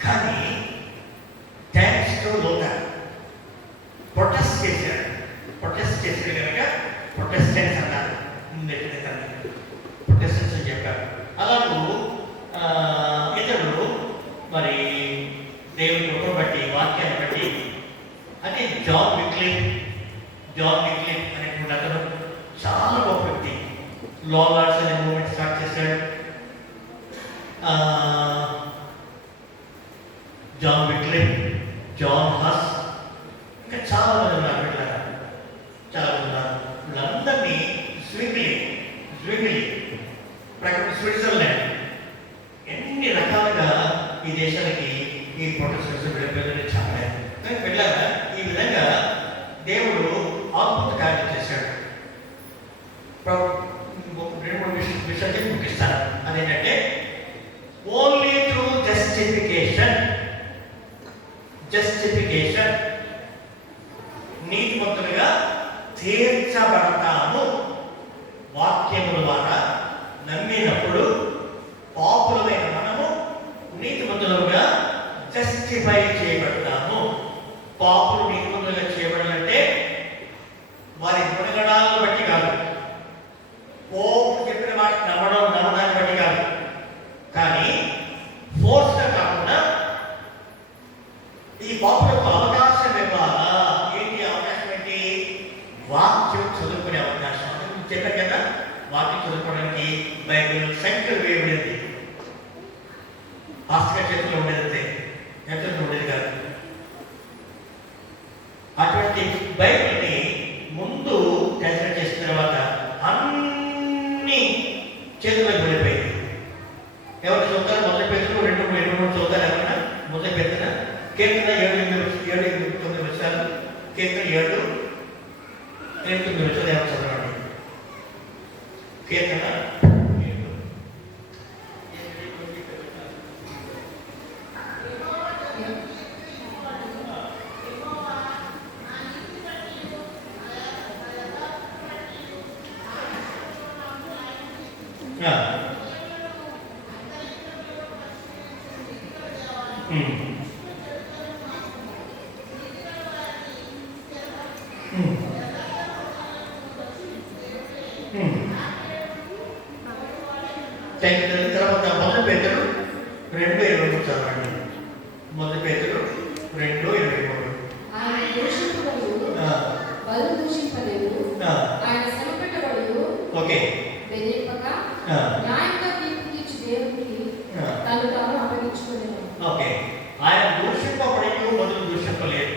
కానీ థ్యాంక్స్ టు లూథర్ ప్రొటెస్ట్ చేశాడు కనుక ప్రొటెస్టెంట్స్ అన్నారు. ప్రొటెస్టెంట్స్ అని చెప్పారు. అలాగూ ఇతరులు మరి దేవుని కృపను బట్టి, వాక్యాన్ని బట్టి, అంటే జాన్ విక్లిఫ్ అనేటువంటి అతను చాలా గొప్ప వ్యక్తి. లార్డ్స్ అనే మూవ్మెంట్ స్టార్ట్ చేశాడు. జాన్ విక్లిఫ్, జాన్ హస్, ఇంకా చాలా మంది ఉన్నారు. వీళ్ళందరినీ స్వింగ్లీ స్విట్జర్లాండ్, ఎన్ని రకాలుగా ఈ దేశాలకి ఈ ప్రొటెస్టెంట్స్ వెళ్ళిపోయిందని చెప్పలేదు. కానీ వెళ్ళాక ఈ విధంగా దేవుడు అద్భుత కార్యం చేశాడు. రెండు మూడు విషయాలు ముగిస్తాను. అదేంటంటే ఓన్లీ త్రూ జస్టిఫికేషన్ నీతిమంతులుగా తీర్చబడతాము. వాక్యముల ద్వారా నమ్మినప్పుడు పాపులమైన మనము నీతిమంతులుగా జస్టిఫై చేయబడతాము. పాపులు నీతిమంతులుగా చేయబడాలంటే వారి గుణగణాలను బట్టి కాదు, పోపు చెప్పిన వాటిని నమ్మడాన్ని బట్టి కాదు, కానీ ఫోర్స్గా పాపులకు అవకాశం ఇవ్వాలా? ఏంటి అవకాశం? ఏంటి? వాక్యం చదువుకునే అవకాశం. అది చెప్పాను కదా, వాక్యం చదువుకోవడానికి బైబిల్ సంఖ్యలు వేయబడింది. పాస్టర్ చేతిలో ఉండేది, చేతిలో ఉండేది కాదు. అటువంటి బైబిల్ని ముందు ట్రాన్స్లేట్ చేసిన తర్వాత అన్ని చేతుల్లో పడిపోయింది. ఎవరు చదువుతారు? మొదటి పేతులు 2-3 చదువుతారు. ఎవరైనా మొదటి పేతున కీర్తన 7-8-9 వచ్చారు. కీర్తన 7-8-9 వచ్చారు. ఎవరు చదవండి? కీర్తన 7 తర్వాత మొదటి పేతులు 2:23 చదవండి. మొదటి పేతులు 2:23. ఆయన దూషింపబడు, బలు దూషింపలేదు. ఆయన శ్రమపెట్టబడు, ఓకే, బెదిరింపక న్యాయంగా తీర్పు తీర్చి దేవునికి తను తాను అప్పగించుకునేను. ఓకే, ఆయన దూషింపబడి మొదలు దూషింపలేదు.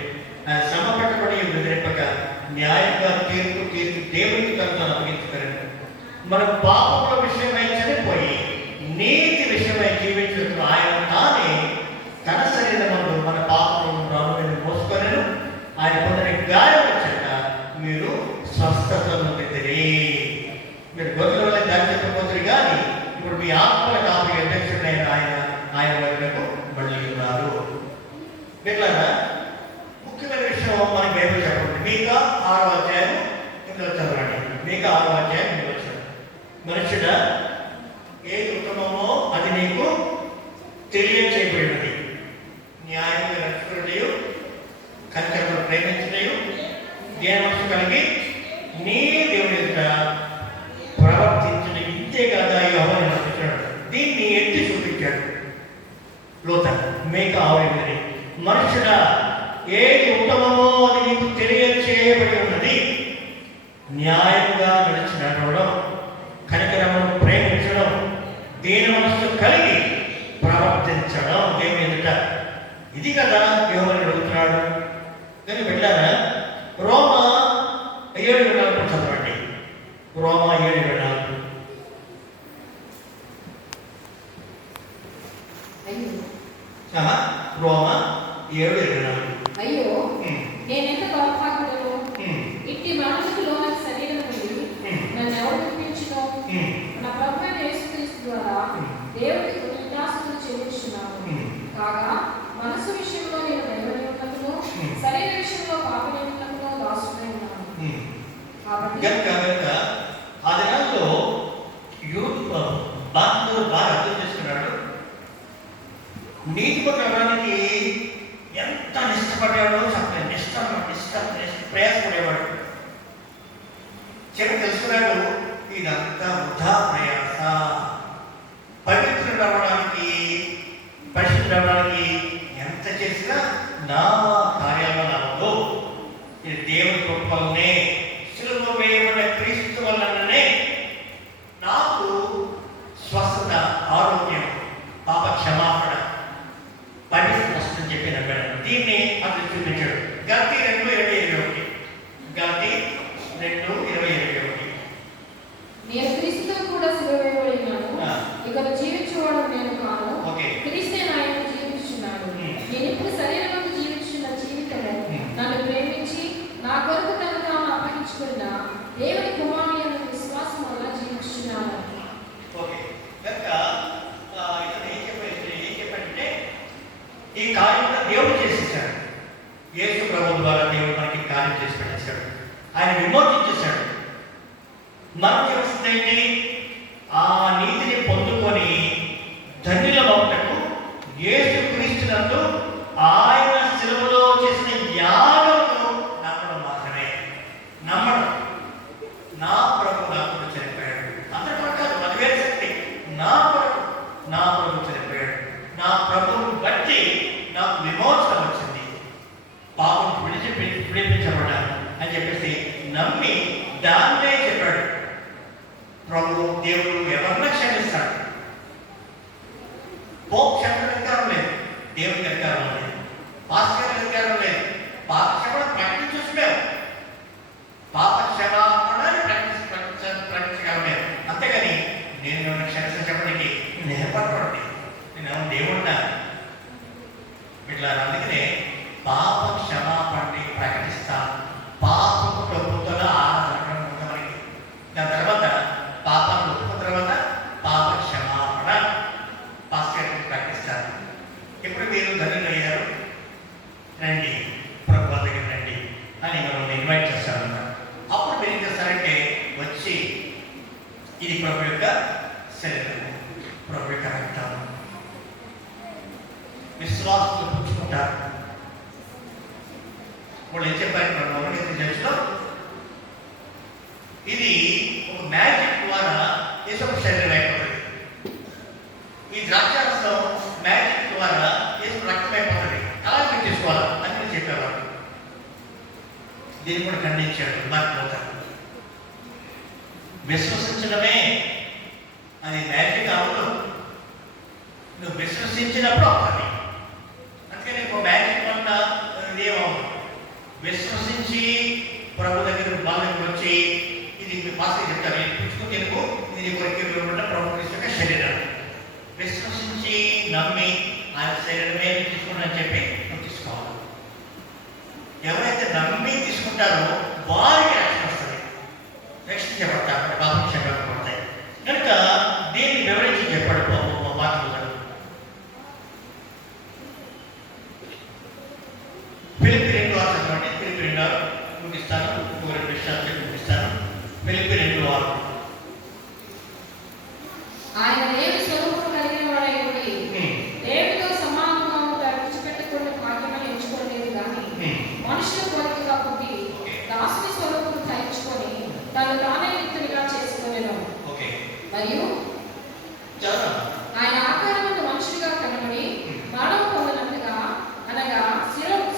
ఆయన శ్రమ పెట్టబడి బెదిరింపక న్యాయంగా తీర్పు తీర్చి దేవునికి తను తాను అప్పగించుకునేను. మన పాపముల విషయమై చనిపోయి నీతి విషయమై జీవించుటకు ఆయన తానే తన శరీరమందు మన పాపములను రాను మోసుకొనెను. ఆయన పొందిన గాయముల చేత మీరు స్వస్థత నొందితిరి. మీరు గొర్రెల వల్ల దారి చెప్పబోతురు కానీ ఇప్పుడు మీ ఆత్మల కాపీ అధ్యక్షుడైన ఆయన వైపునకు మళ్ళీ ఉన్నారు. మిట్లారా ముఖ్యమైన విషయం మనకి బైబిల్ చెప్పండి. మీకా 6వ అధ్యాయం ఇందులో చదవండి. మీకా 6వ అధ్యాయం ఇందులో చదవండి. మనుషుడా, ఏది ఉత్తమమో అది నీకు తెలియచేయబడినది. న్యాయంగా నడుచుకున్నయు, కనికరమును ప్రేమించినయు, జ్ఞానమనస్సు కలిగి నీ దేవుని యొక్క ప్రవర్తించిన ఇంతే కదా యెహోవా నమ్ముతున్నాడు. దీన్ని ఎత్తి చూపించాడు లోతన్. మేక ఆవరిందని, మనుషుడా, ఏది ఉత్తమమో అది నీకు తెలియచేయబడి ఉన్నది. న్యాయంగా నడిచి నడవడం, కనికరమును ప్రేమించడం, దీన మనస్సు కలిగి ప్రవర్తించడం దేవుని ఎదుట. ఇది కదా యెహోవా అడుగుతున్నాడు. కానీ వెళ్ళారా? రోమా 7:24 చదవండి. రోమా 7:24. రోమా 7:24. అయ్యో, నేనెంత దౌర్భాగ్యుడను! ఇట్టి మనుషులకు లోన శరీరం నుండి నన్ను ఎవరు విడిపించును? నా ప్రభువైన యేసుక్రీస్తు ద్వారా దేవునికి కృతజ్ఞతాస్తుతులు చెల్లించుచున్నాను. కాగా మనసు విషయంలో నేను దైవనియమునకును, శరీర విషయంలో పాపనియమునకును దాసుడై ఉన్నాను. కాబట్టి ఆ దినాల్లో బాగా అర్థం చేసుకున్నాడు. నీతి పట్టడానికి ఎంత నిష్టపడ్డాడో చెప్పలేదు. నిష్ట ప్రయాసపడేవాడు. చెప్పి తెలుసుకున్నాడు, ఇదంతా వృధా ప్రయాస. పవిత్రుడు అవ్వడానికి, పరిశుద్ధుడు అవ్వడానికి ఎంత చేసినా నా కార్యాల్లో నమ్మదు. ఇది దేవుని కృప వల్లనే, సిలువ వేయబడిన క్రీస్తు వల్లనే నాకు స్వస్థత, ఆరోగ్యం, పాప క్షమాపణ, పవిత్ర వస్తుందని చెప్పి నమ్మాడు. దీన్ని అతను చూపించాడు. గల్తీ 2:20-21. గల్తీ 2:20-21. నేను క్రీస్తుతో కూడా సిలువ వేయబడి ఉన్నాను. ఇక జీవించువాడు నేను కాను, క్రీస్తే నాయన జీవించుచున్నాడు. నేను ఇప్పుడు శరీరమందు జీవించుచున్న జీవితము నన్ను ప్రేమించి నా కొరకు తను తాను అప్పగించుకున్న దేవుని కుమారుని యందు విశ్వాసం వల్ల జీవించుచున్నాను. ఓకే, కనుక ఇతను ఏం చెప్పంటే ఈ కార్యం దేవుడు చేసేసాడు. యేసు ప్రభువు ద్వారా దేవుడు మనకి కార్యం చేసి పెట్టేశాడు. ఆయన విమోచించేశాడు. మనం చేస్తుందేంటి? ఆ నీతిని పొందుకొని ధన్యుల భక్తులకు యేసు క్రీస్తునందు ఆయన శిలువలో చేసిన యాగమును నమ్మడం మాత్రమే. నమ్మడం. నా ప్రభు నా కొరకు చనిపోయాడు. అందరి ప్రకారం అది వేరే శక్తి. నా ప్రభు చనిపోయాడు. నా ప్రభువుని బట్టి నాకు విమోచన వచ్చింది. నమ్మి దాన్నే చెప్పాడు. ప్రభు దేవుడు ఎవరన్నా క్షమిస్తాడు. పోప్ క్షమకు అధికారం లేదు, దేవుడికి అధికారం లేదు, పాస్టర్ అధికారం లేదు. పాప క్షమణ ప్రకటించలేము, పాప క్షమాపణని ప్రకటించగలమే. అంతేగాని నేను క్షమించబడికి నేర్పడబడి నేను దేవుడినా ఇట్లా. అందుకనే పాప క్షమాపణని ప్రకటిస్తాను. పాపము ఒప్పుతున్న ఆరాధన మనకి. దాని తర్వాత పాపాన్ని ఒప్పుకున్న తర్వాత పాప క్షమాపణ పాస్టర్ని ప్రకటిస్తారు. ఇప్పుడు మీరు ధన్యులు అయ్యారు, రండి ప్రభు దగ్గర రండి అని మనం ఇన్వైట్ చేస్తాను. అప్పుడు మీరు ఏం చేస్తారంటే వచ్చి ఇది ప్రభు యొక్క శరీరం, ప్రభు యొక్క రక్తం, విశ్వాసంతో పుచ్చుకుంటారు. వాళ్ళు ఏం చెప్పారు చర్చిలో, ఇది ఒక మ్యాజిక్ ద్వారా యేసు శరీరం అయిపోతుంది. ఈ ద్రాక్షారసం మ్యాజిక్ ద్వారా యేసు రక్తం అయిపోతుంది. అలా మీరు చేసుకోవాలి అని మీరు చెప్పేవారు. దీన్ని కూడా ఖండించాడు మార్పుతారు. విశ్వసించడమే అది మ్యాజిక్ అవ్వదు, నువ్వు విశ్వసించినప్పుడు అవుతుంది. అందుకని ఒక మ్యాజిక్ వల్ల ఇదేమవుతుంది. విశ్వసించి ప్రభు దగ్గర బాగా వచ్చి ఇది పాస్టర్ చెప్తారు, పుచ్చుకుని తెలుగు ఇది కొరికి ప్రభు క్రీస్తు యొక్క శరీరం. విశ్వసించి నమ్మి ఆయన శరీరమే తీసుకుని చెప్పి నువ్వు తీసుకోవాలి. ఎవరైతే నమ్మి తీసుకుంటారో వారికి రక్షణ వస్తుంది, రక్షించబడతారు, పాపం క్షమించబడతాయి. కనుక దీన్ని వివరించి చెప్పాడు వాక్యం. ఫిలిప్పీ 2:6 చదవండి. ఫిలిప్పీ 2:6 ముగిస్తాను, ఇంకో 2 విషయాలు ముగిస్తాను. ఫిలిప్పీ 2:6. ఆయన దేవుని స్వరూపం కలిగిన వాడై ఉండి దేవునితో సమానంగా విడిచిపెట్టకుండా భాగ్యమని ఎంచుకోలేదు కానీ మనుషుల కోరికగా పుట్టి దాసుని స్వరూపం ధరించుకొని తను తానే యుక్తునిగా చేసుకోలేను. మరియు ఆయన ఆకారమైన మనుషుడిగా కనబడి మరణం పొందినట్టుగా, అనగా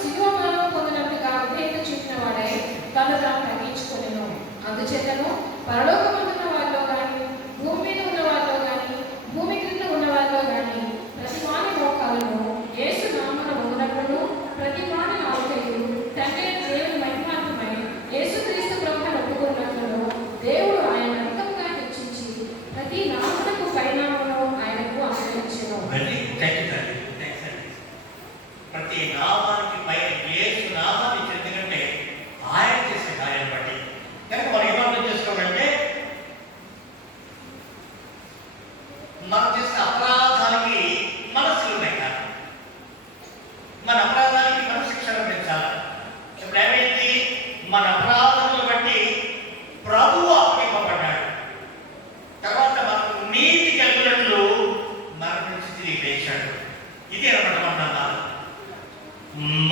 శిలువ మరణం పొందినట్టుగా విధేయత చూపిన వాడై తను తాను తగ్గించుకోలేను. అందుచేతను పరలోకమందున్న వారిలో కానీ, భూమి మీద ఉన్న వారిలో కానీ, భూమి క్రింద ఉన్న వారిలో కానీ ప్రతి వాని మోకాలను యేసు నామమున వంగునట్లును, ప్రతి వాని నాలుకయు తండ్రి అయిన దేవుని మహిమార్థమై యేసుక్రీస్తు ప్రభువును ఒప్పుకున్నట్లును దేవుడు ఆయన అధికంగా హెచ్చించి ప్రతి నామమునకు పరిణామమును ఆయనకు అనుగ్రహించెను. ప్రతి నామానికి పైన యేసు నామాన్ని ఎందుకంటే ఆయన చేసే కార్యాన్ని బట్టి. కనుక మనం ఏమర్థం చేసుకోవాలంటే మనం చేసిన అపరాధానికి మనసులు ఉన్నాయి కాదు, మన అపరాధానికి మన శిక్షణ పెంచాలి. ఇప్పుడు ఏమైంది, మన అపరాధములు బట్టి ప్రభువు అప్పగింపబడ్డాడు. తర్వాత మనకు నీతి కలిగినట్లు మన నుంచి తిరిగి లేచాడు. ఇది అనమాట మన నామాలు.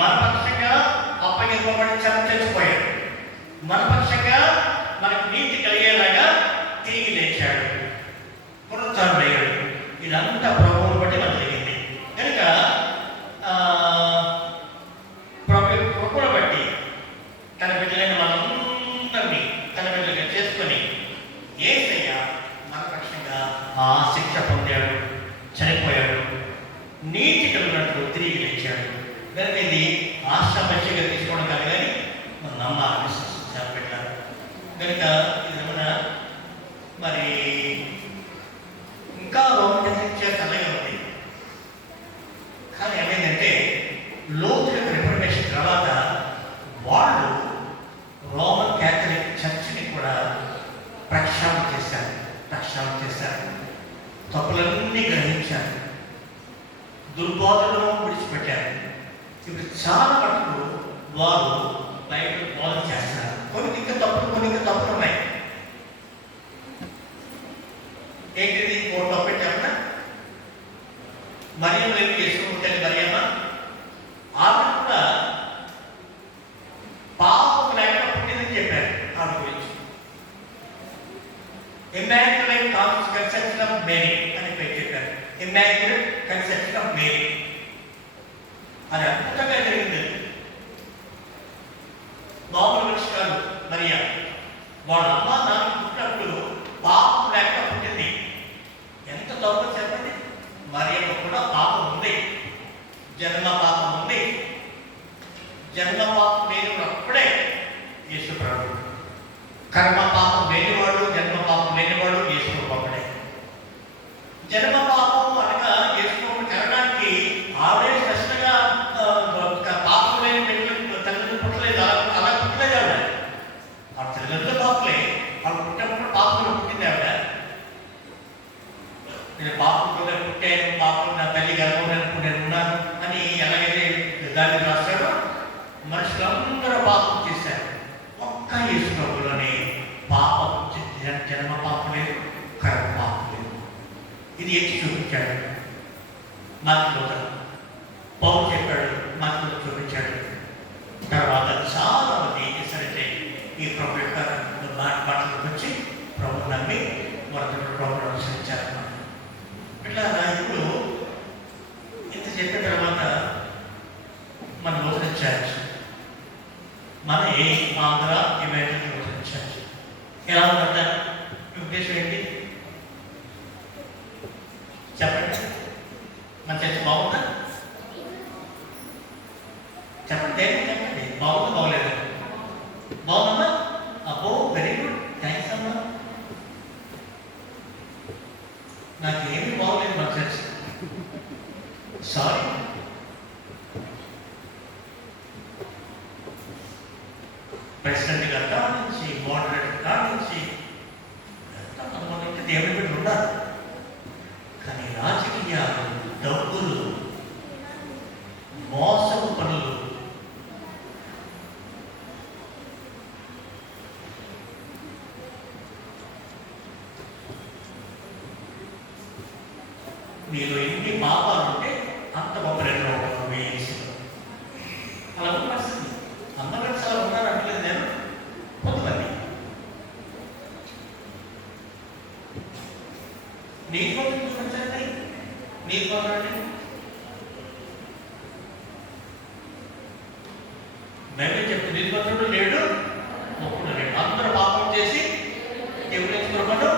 మన పక్షంగా అప్పగింపబడి చచ్చిపోయాడు, మన పక్షంగా మనకు నీతి కలిగేలాగా తిరిగి లేచాడు, పునరుద్ధరణయ్యాడు. ఇదంతా ప్రభువుని బట్టి మనకు జరిగింది. కనుక ప్రభువుని బట్టి తన బిడ్డలైన వాళ్ళందరినీ తన బిడ్డలుగా చేసుకొని యేసయ్య మన పక్షంగా ఆ శిక్ష పొందాడు, చనిపోయాడు, నీతి కలిగినట్లు తిరిగి లేచాడు. కనుక ఇది ఆశాపక్షగా తీసుకోవడం కాదు, కానీ మనం నమ్మాలి, విశ్వసించాలి పెట్టాలి. కనుక ఇది ఏమన్నా మరి ఇంకా రోమనిచ్చే తలగా ఉంది. కానీ ఏమైందంటే లోతు యొక్క రిఫర్మేషన్ తర్వాత వాళ్ళు రోమన్ క్యాథలిక్ చర్చిని కూడా ప్రక్షాళన చేశారు, తప్పులన్నీ గ్రహించారు, దుర్బోధనను విడిచిపెట్టారు. ఇప్పుడు చాలా మటుకు వారు బైబిల్ బోధన చేస్తారు. కొన్ని ఇంకా తప్పులు ఉన్నాయి. ఏంటిది ఓ తప్పు చెప్పిన మరియమ్మ చేసుకుంటే మరియమ్మ ఆమె కూడా పాపం లేకుండా పుట్టిందని చెప్పారు. ఆమె గురించి ఇమాన్యుయేట్ కన్సెప్షన్ ఆఫ్ మేరీ అని పేరు చెప్పారు. ఇమాన్యుయేట్ కన్సెప్షన్ ఆఫ్ మేరీ అది అద్భుతంగా జరిగింది. మామూలు మనిషి కాదు మరియా. జన్మ పాపం ఉంది. జన్మ పాపం లేనివాడే యేసు ప్రభు. కర్మ పాపం లేనివాడు, జన్మ పాపం లేనివాడు యేసు ప్రభుడే. జన్మ పాపం అనగా యేసు ప్రభు కనడానికి ఆవిడే స్పష్టంగా పాపం లేని బిడ్డలు తల్లిదండ్రులు పుట్టలేదు. అలా పుట్టలేదు ఆవిడ. ఆ తల్లిదండ్రుల పాపలే. వాళ్ళు పుట్టినప్పుడు పాపంలో పుట్టింది ఆవిడ. నేను పాపంలో పుట్టాను, పాపం నా తల్లి గర్భంలో నేను ఉన్నాను అని ఎలాగైతే దాన్ని రాస్తాడో మనుషులందరూ పాపం చేశారు. ఒక్క యేసు ప్రభులోనే పాపం, జన్మ పాపం లేదు, కర్మ పాపం లేదు. ఇది ఎత్తి చూపించాడు మార్కులో. పౌలు చెప్పాడు, మార్కులో చూపించాడు. తర్వాత చాలా మంది ఏం చేశారంటే ఈ ప్రభు యొక్క మాటలకు వచ్చి ప్రభు నమ్మి మరొక ప్రభుత్వం అనుసరించారు. ఇట్లా ఇప్పుడు ఇంత చెప్పిన తర్వాత మన నూతన చర్చ్, మన ఆంధ్ర ఇమాజిన్ నూతన చర్చ్ ఎలా ఉందంట? మీ ఉద్దేశం ఏంటి చెప్పండి. మన చర్చ్ బాగుందా? చెప్పండి, చెప్పండి. బాగుందా బాగోలేదు? బాగుందా? అబ్బో, వెరీ గుడ్, థ్యాంక్స్ అమ్మా. నాకేమీ బాగోలేదు మన చర్చ్. సారీ. ప్రెసిడెంట్ గారి కాడ నుంచి, మోడరేటర్ కాడ నుంచి దేవుని బిడ్డలు ఉన్నారు. కానీ రాజకీయాలు, డబ్బులు, మోసపు పనులు, మీరు ఎన్ని పాపాలు ఉంటే అంత గొప్ప రెండు వేసి అలా పరిస్థితి. అందరూ చాలా ఉన్నారు అంటలేదు నేను. కొంతమంది నీతి పనులు చూపించండి, నీతి పనులు మేమే చెప్తే నీతి పనులు లేడు, ఒప్పుడు లేడు. అందరూ పాపం చేసి దేవుడి నుంచి కృపను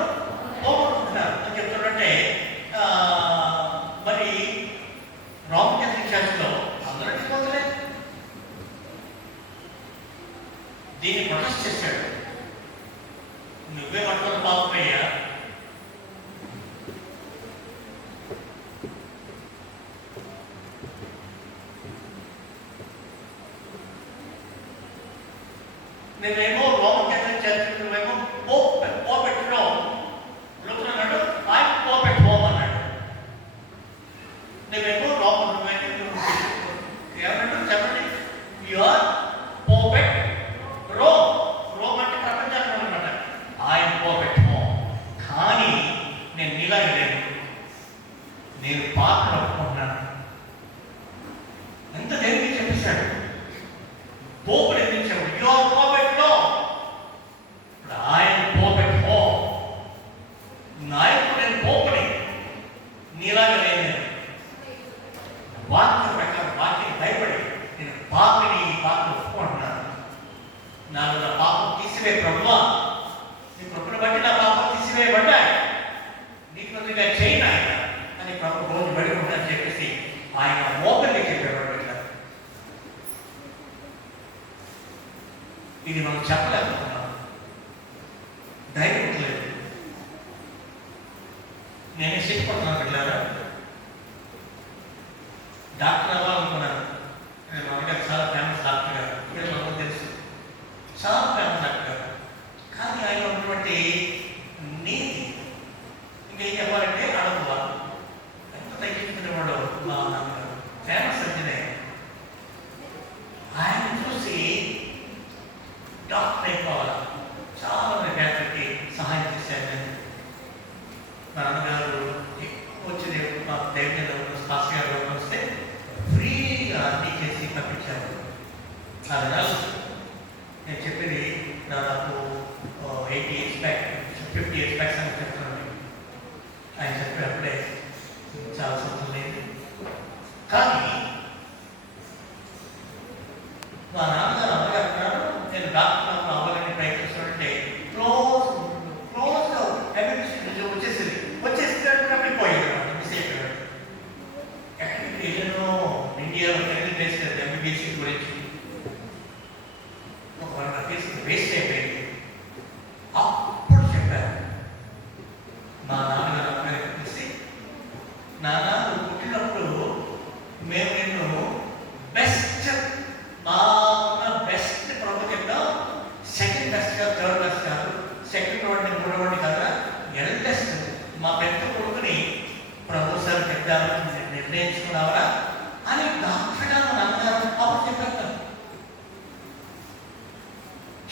పోగొట్టుకుంటున్నారు అని చెప్తుంటే మరి రోమన్ క్యాథలిక్ చర్చ్లో అందరూ తీసుకోవట్లేదు. దీన్ని ప్రొటెస్ట్ చేశాడు. నువ్వే పట్టుకున్న పాపమయ్యా, నేనేమో రోమన్ క్యాథలిక్ చర్చ్, నువ్వేమో పోపెట్లో అన్నాడు, ఆయన పోపెట్ హోమ్ అన్నాడు. నువ్వేమో రోమన్, ఏమన్నాడు చెప్పండి? Your పోపెట్ Rome. రోమ్ అంటే ప్రపంచానికి అనమాట. ఆయన పోపెట్ హోమ్. కానీ నేను నీలాగా లేను, నేను పాత్ర ఒప్పుకుంటున్నాను. ఎంత దేవుడికి చెప్పేశాడు. పోపుడు ఎదిరించాడు. యువర్ పోపెట్ లో ఆయన పోపెట్ హోమ్. నాయకుడు నేను పోపుని, నీలాగా లేను. వాక్యం ప్రకారం, వాక్యం భయపడి నేను పాపిని, పాపం ఒప్పుకుంటున్నాను. నాలో నా పాపం తీసివే ప్రభువా, నీ కృపను బట్టి నా పాపం తీసివేయబడ్డాయి, నీకు కొద్దిగా చేయను ఆయన అని ప్రభు రోజు బడి ఉంటానని చెప్పేసి ఆయన మోకల్ని చెప్పేవాడు. ఇది మనం చెప్పలేకపోతున్నాం, ధైర్యం లేదు. నేనే సిగ్గుపడుతున్నాను బిడ్డలారా. డాక్టర్ అవ్వాలనుకున్నాను. నేను మా అమ్మగారు చాలా ఫేమస్ డాక్టర్ గారు, పిల్లలకు తెలుసు, చాలా ఫేమస్ డాక్టర్ గారు. కానీ ఆయన ఉన్నటువంటి నీతి ఇంకేం చెప్పాలంటే అడగవా ఎంత తగ్గించుకునేవాడు మా నాన్నగారు, ఫేమస్ అంటేనే. ఆయన చూసి డాక్టర్ అయిపోవాలి, చాలా మంది ఫ్యామిలీకి సహాయం చేశారు. నేను మా నాన్నగారు వచ్చి మా దేవుని పాస్ గారు వస్తే ఫ్రీగా అన్నీ చేసి పంపించారు. అది నేను చెప్పేది దాదాపు 80 years back, 50 years back అని చెప్తున్నాను. ఆయన చెప్పేటప్పుడే చాలా సంతోషం లేదు. కానీ మా నాన్నగారు అమ్మగారు అన్నారు, నేను డాక్టర్ అవ్వాలని ప్రయత్నిస్తుంటే క్లోజ్గా వచ్చేసింది, కప్పిపోయాడు అనమాట. మిస్ అయిపోయాడు. ఎక్కడికి వెళ్ళాను, ఇండియా ఎంబీబీఎస్ గురించి ఒక 100 ఫీజు వేస్ట్ అయిపోయింది. అప్పుడు చెప్పారు మా నాన్నగారు అమ్మగారికి తెలిసి, నాన్న నువ్వు పుట్టినప్పుడు మేము నిన్ను బెస్ట్ మా బెస్ట్ ప్రభుత్వంలో సెకండ్ బెస్ట్ కాదు, థర్డ్ బెస్ట్ కాదు, సెకండ్ వాడిని మూడో వాడిని కాదు, ఎల్డెస్ట్ మా పెద్ద కొడుకుని ప్రొఫెసర్ పెద్ద నిర్ణయించుకున్నావరా అని డాక్టర్ గారు నాన్నగారు అప్పుడు చెప్పారు.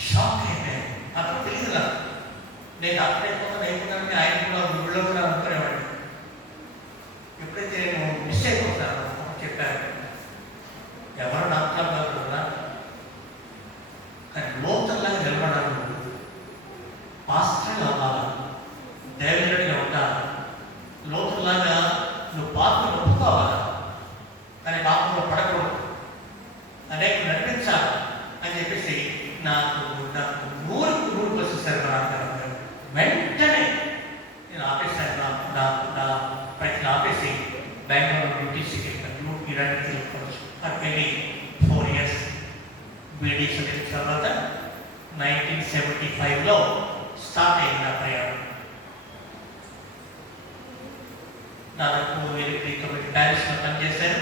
షాక్ అయిపోయాను. అప్పుడు తెలియదు నాకు, నేను డాక్టర్ అయిపోతాను ఆయన కూడా ఊళ్ళో కూడా అనుకునేవాడిని. ఎప్పుడైతే నేను మిస్ అయిపోతాను చెప్పారు, ఎవరు డాక్టర్ గారు కదా కానీ లోతల్లాగా నిలబడాలి, పాస్టర్గా అవ్వాలి, దేవుడిగా ఉండాలి, లోతులాగా నువ్వు పాత్రలు ఒప్పుకోవాలి కానీ పాపంలో పడకూడదు, అనేక నడిపించాలి అని చెప్పేసి నాకు 100% వచ్చేసారు. వెంటనే నేను ఆపేసాను, నా ప్రయత్నం ఆపేసి బెంగళూరు డ్యూటీస్కి వెళ్ళాను. ఇరానికి వెళ్ళిపోవచ్చు అక్కడికి వెళ్ళి 4 years బీడీ చదివిన తర్వాత 1975లో స్టార్ట్ అయింది నా ప్రయాణం. నాకు ఎలక్ట్రిక్ కమిటీ ప్యారిస్లో పనిచేశాను.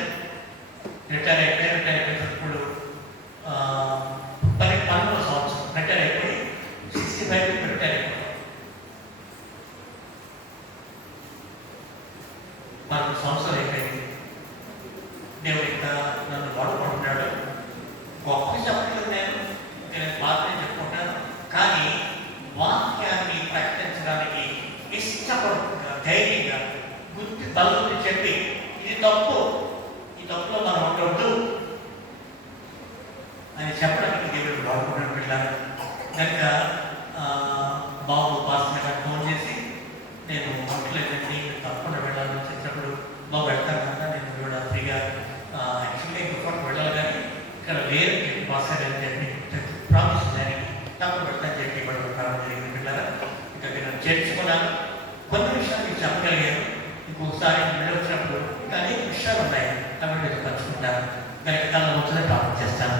రిటైర్ అయిపోయినప్పుడు 12వ సంవత్సరం రిటైర్ అయిపోయి 65 రిటైర్ అయిపోయాను. 4 సంవత్సరాలు అయిపోయింది. దేవుడు ఇంకా నన్ను వాడుకుంటున్నాడు. గొప్ప చెప్పలేదు, నేను మాత్రమే చెప్పుకుంటాను, కానీ వాక్యాన్ని ప్రకటించడానికి ఇష్టపడుతున్నా ధైర్యంగా గుర్తి బలంతో చెప్పి ఇది తప్పు, ఈ తప్పులో మనం ఉండవద్దు అని చెప్పడానికి దేవుడు బాగుపడిన పిల్లలు కనుక బాబు పాస్టర్ గారు ఫోన్ చేసి నేను అట్లేదండి తప్పకుండా వెళ్ళాలని చెప్పినప్పుడు బాబు వెళ్తాను కదా నేను కూడా ఫ్రీగా యాక్చువల్గా ఇంకొకటి వెళ్ళాలి కానీ ఇక్కడ వేరే పాస్టర్ అని చెప్పి ప్రామిస్ దానికి తప్పకుండా వెళ్తాను చెప్పి ఇవ్వడం ప్రారంభం జరిగింది. పిల్లలు ఇంకా నేను చేర్చుకున్నాను, కొన్ని విషయాలు మీకు చెప్పగలిగాను. ఇంకొకసారి వెళ్ళొచ్చినప్పుడు ఇంకా అనేక విషయాలు ఉన్నాయి కాబట్టి మీరు పంచుకుంటాను. కనుక తన వచ్చిన ప్రారంభం చేస్తాను.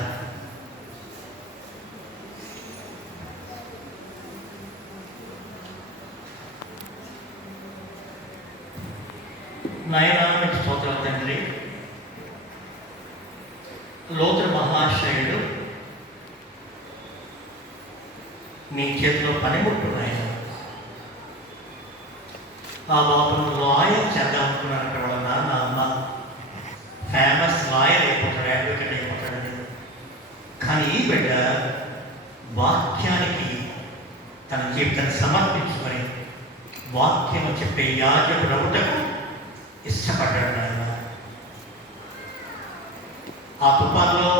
నయనానికి స్తోత్రం తండ్రి. లోతుల మహాశయుడు మీ చేతిలో పనిముట్టున్నాయి. ఆ బాబును లాయర్ చేద్దామనుకున్నారంటే వాళ్ళ నాన్న అమ్మ ఫేమస్ లాయర్ అయిపోతాడు, అడ్వకేట్ అయిపోతాడని. కానీ ఈ బిడ్డ వాక్యానికి తన జీవితాన్ని సమర్పించుకొని వాక్యం చెప్పే యాజకుడు అవుటకు ఇష్టపడ్డాడు. ఆయన ఆ తుఫాన్లో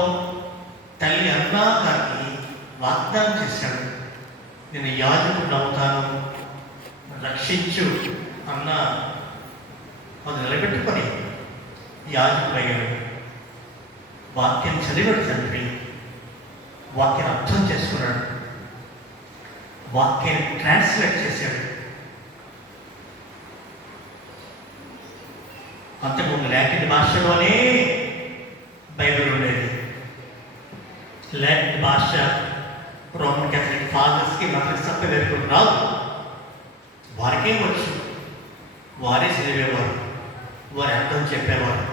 తల్లి అన్నా గారికి వాగ్దానం చేశాడు, నేను యాజకుడు అవుతాను, రక్షించు అన్న అది నిలబెట్టుకొని యాజకుడు అయ్యాడు. వాక్యం చదివాడు తండ్రి, వాక్యాన్ని అర్థం చేసుకున్నాడు, వాక్యాన్ని ట్రాన్స్లేట్ చేశాడు. అంతకుముందు లాటిన్ భాషలోనే బైబిల్ ఉండేది. లాటిన్ భాష రోమన్ క్యాథలిక్ ఫాదర్స్కి మనకి తప్ప వేరుకుని రాదు, వారికే వచ్చు, వారే చదివేవారు, వారి అర్థం చెప్పేవారు.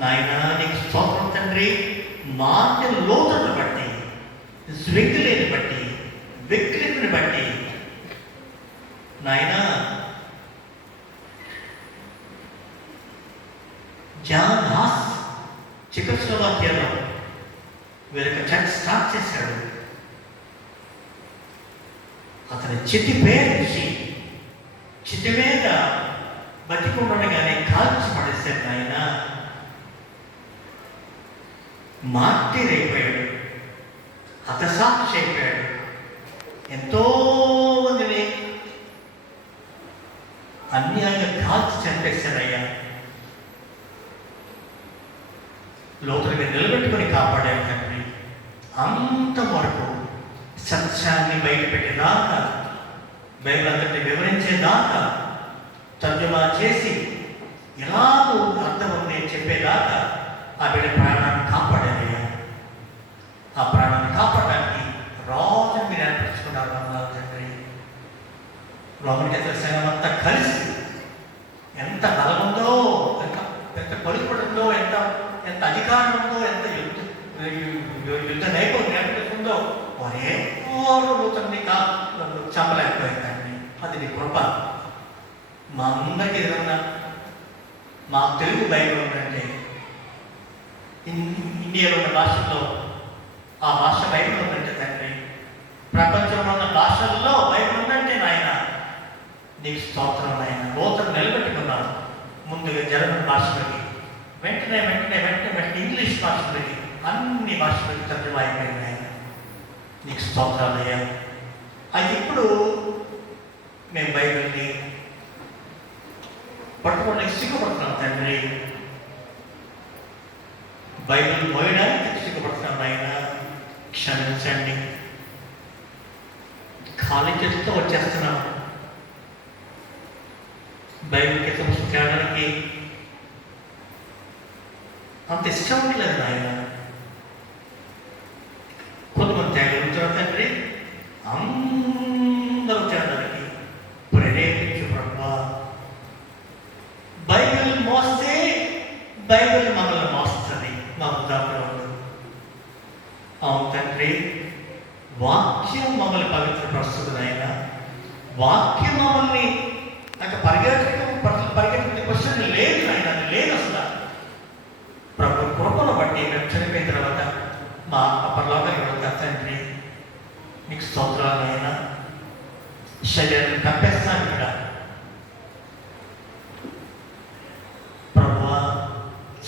నాయన నీకు స్తోత్రం తండ్రి. మాటల లోతును బట్టి, స్వింగులేని బట్టి, విక్లిని బట్టి నాయన జాన్ హాస్ చెకోస్లోవాకియాలో వీళ్ళకి చర్చ్ స్టార్ట్ చేశాడు. అతని చితి పేరించి చితి మీద బతికుండగానే కాల్చి పడేశాడు. ఆయన మార్టిరైపోయాడు, హతసాక్షి అయిపోయాడు. ఎంతో మందిని అన్యాయంగా కాల్చి చంపేశాడయ్యా. లోతుల మీద నిలబెట్టుకొని కాపాడాడు తండ్రి. అంతవరకు సత్యాన్ని బయటపెట్టేదాకా, బైబిల్ అందరినీ వివరించేదాకా, తర్జుమా చేసి ఎలాగో అర్థం ఉంది చెప్పేదాకా ఆ బిడ్డ ప్రాణాన్ని కాపాడారయ్యా. ఆ ప్రాణాన్ని కాపాడడానికి రోజు మీరు ఏర్పరచుకున్నారు అన్నారు తండ్రి. రోమన్కేతర సంఘం అంతా కలిసి ఎంత బలం ఉందో, ఎంత పలుకుబడి ఎంత ఎంత అధికారం ఉందో, ఎంత యుద్ధ నైపుణ్యం ఉందో వారే నూతన్ని చంపలేకపోయిందండి. అది నీ కృప. మా అందరికీ ఏదన్నా మా తెలుగు బైబిల్ ఉందంటే ఇండియాలో ఉన్న భాషల్లో ఆ భాష బైబిల్ ఉందంటే తండ్రి, ప్రపంచంలో ఉన్న భాషల్లో బైబిల్ ఉందంటే నాయన నీకు స్తోత్రం నాయన. నూతన నిలబెట్టుకున్నాను. ముందుగా జర్మన్ భాషలోకి, వెంటనే ఇంగ్లీష్ భాషలోకి, అన్ని భాషలకి తర్జుమా అయిపోయింది ఆయన. నీకు స్తోత్రాలయ్యా. అయితే ఇప్పుడు మేము బైబిల్ని పట్టుకోవడానికి సిగ్గుపడుతున్నాం తండ్రి. బైబిల్ మోయడానికి సిగ్గుపడుతున్నాం ఆయన. క్షమించండి. ఖాళీ చేతితో వచ్చేస్తున్నాం. బైబిల్ కింద తేడానికి అంత ఇష్టం ఉండలేదు నాయన. కొంతమంది తేగలుగుతారు తండ్రి. అందరూ తేడానికి ప్రేరేపించు ప్రభువా. బైబిల్ మోస్తే బైబిల్ మనల్ని మోస్తుంది. మా ఉదాహరణ అవును తండ్రి. వాక్యం మమ్మల్ని పవిత్రపరుస్తుంది నాయన. వాక్యం మమ్మల్ని పరిగెత్తుకునే క్వశ్చన్ లేదు నాయన. లేదు అసలు. ప్రభు కృపను బట్టి మేము చనిపోయిన తర్వాత మా పరలోకానికి వెళ్తా తండ్రి. నీకు స్తోత్రాలు నాయన. శరీరాన్ని కప్పేస్తాను ఇక్కడ ప్రభువా.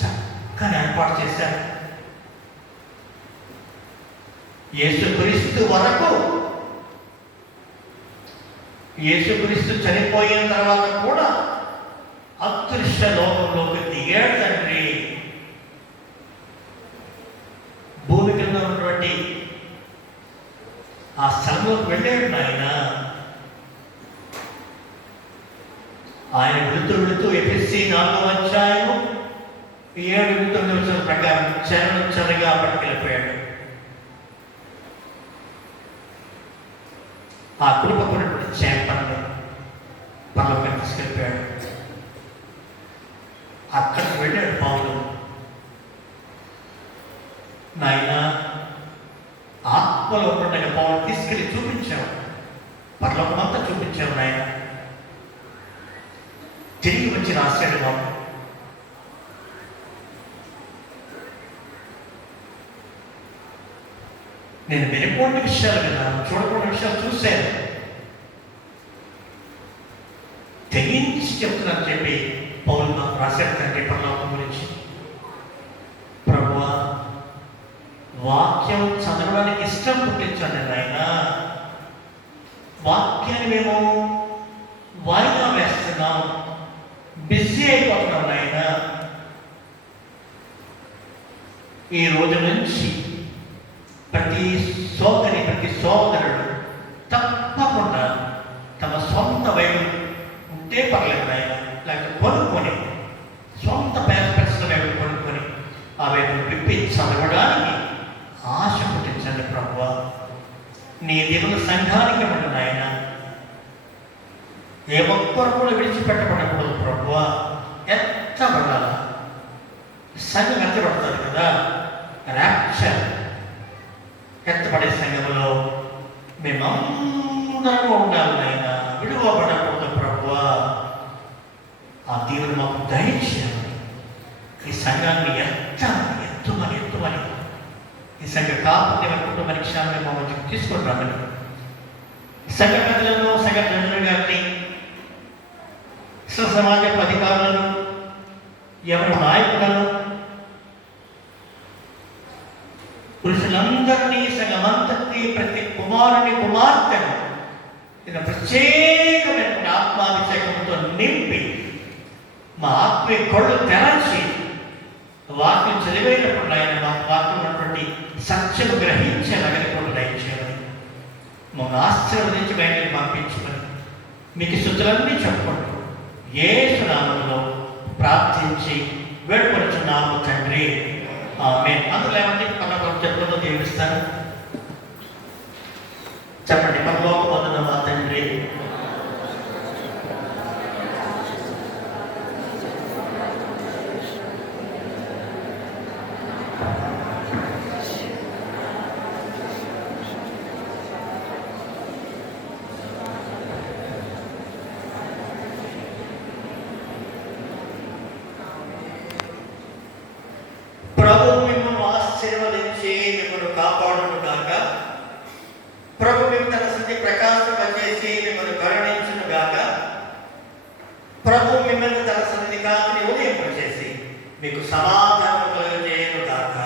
చక్కని ఏర్పాటు చేశారు. యేసుక్రీస్తు వరకు, యేసుక్రీస్తు చనిపోయిన తర్వాత కూడా అదృశ్య లోకంలోకి దిగాడు తండ్రి. భూమి కింద ఉన్నటువంటి ఆ స్థలంలోకి వెళ్ళాడు నాయన. ఆయన వెళుతూ ఎఫెసీ 4వ అధ్యాయం 7-9 వచనాల ప్రకారం చెరగా పట్టుకెళ్ళిపోయాడు. ఆ కుటుంబకున్నటువంటి చేపలను పర్లోకి తీసుకెళ్ళిపోయాడు. అక్కడికి వెళ్ళాడు పౌలు. నాయన ఆత్మలో ఉండగా పౌలు తీసుకెళ్ళి చూపించావు. పర్లోకం అంతా చూపించావు నాయన. తిరిగి వచ్చి రాశాడు బాబు. నేను వినకూడని విషయాలు విన్నాను, చూడకూడని విషయాలు చూశాను. తెగించి చెప్తున్నాను చెప్పి పౌలు నాకు రాశాడు తండ్రి పరలోకం గురించి. ప్రభువా, వాక్యం చదవడానికి ఇష్టం పుట్టించండి నాయన. వాక్యాన్ని మేము వాయిదా వేస్తున్నాం, బిజీ అయిపోతున్నాం నాయన. ఈ రోజు నుంచి ప్రతి సోదరుడు తప్పకుండా తమ సొంత బైబిల్ ఉంటే పర్లేదు నాయన, లేకపోతే కొనుక్కొని సొంత పేపర్స్లో బైబిల్ కొనుక్కొని ఆ బైబిల్ విప్పి చదవడానికి ఆశ పుట్టించండి ప్రభువా. నీ దేవుని సంఘానికి ఇవ్వండి నాయన. ఏ ఒక్కరు కూడా విడిచిపెట్టబడకూడదు ప్రభువా. ఎత్తబడాలా? సంఘం ఎత్తబడతారు కదా, ర్యాప్చర్. ఎత్తబడే సంఘంలో మేమందరూ ఉండాలి నాయన. విడువబడకూడదు ప్రభువా. ఆ దేవుడు మాకు దయచేయాలి. ఈ సంఘాన్ని ఎత్తుమని ఈ సంఘ కాపుని కుటుంబానికి క్షేమాన్ని మమ్మల్ని తీసుకొని రామని సంఘ పెద్దలను, సంఘ ప్రజలు గారిని, సమాజపు అధికారులను, ఎవరి నాయకులను, పురుషులందరినీ, సంఘమంతటినీ, ప్రతి కుమారుని కుమార్తెను ఇది ప్రత్యేకమైన ఆత్మాభిషేకంతో నింపి మా ఆత్మీయ కళ్ళు తెరచి వాక్యం చదివేటప్పుడు ఆయన మా వాక్యం ఉన్నటువంటి సత్యము గ్రహించేలాగని కూడా దయచేయాలి. మమ్మల్ని ఆశీర్వదించి బయటకు పంపించుకొని మీకు స్తుతులన్నీ చెప్పుకుంటూ యేసు నామములో ప్రార్థించి వేడుకొనుచున్నాము తండ్రి. అందులో ఏమంటే పక్కన చెప్పులతో దీవిస్తాను. చెప్పండి. పరలోకమందున్న మా తండ్రి, ప్రభు మిమ్మల్ని ఆశీర్వదించి మిమ్మల్ని కాపాడును గాక. ప్రభు మీకు తన స్థితి ప్రకాశింపజేసి మిమ్మల్ని కరుణించును గాక. ప్రభు మిమ్మల్ని తన స్థితి కాంతిని ఉదయింపజేసి మీకు సమాధానం కలుగజేయును గాక.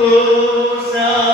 Usa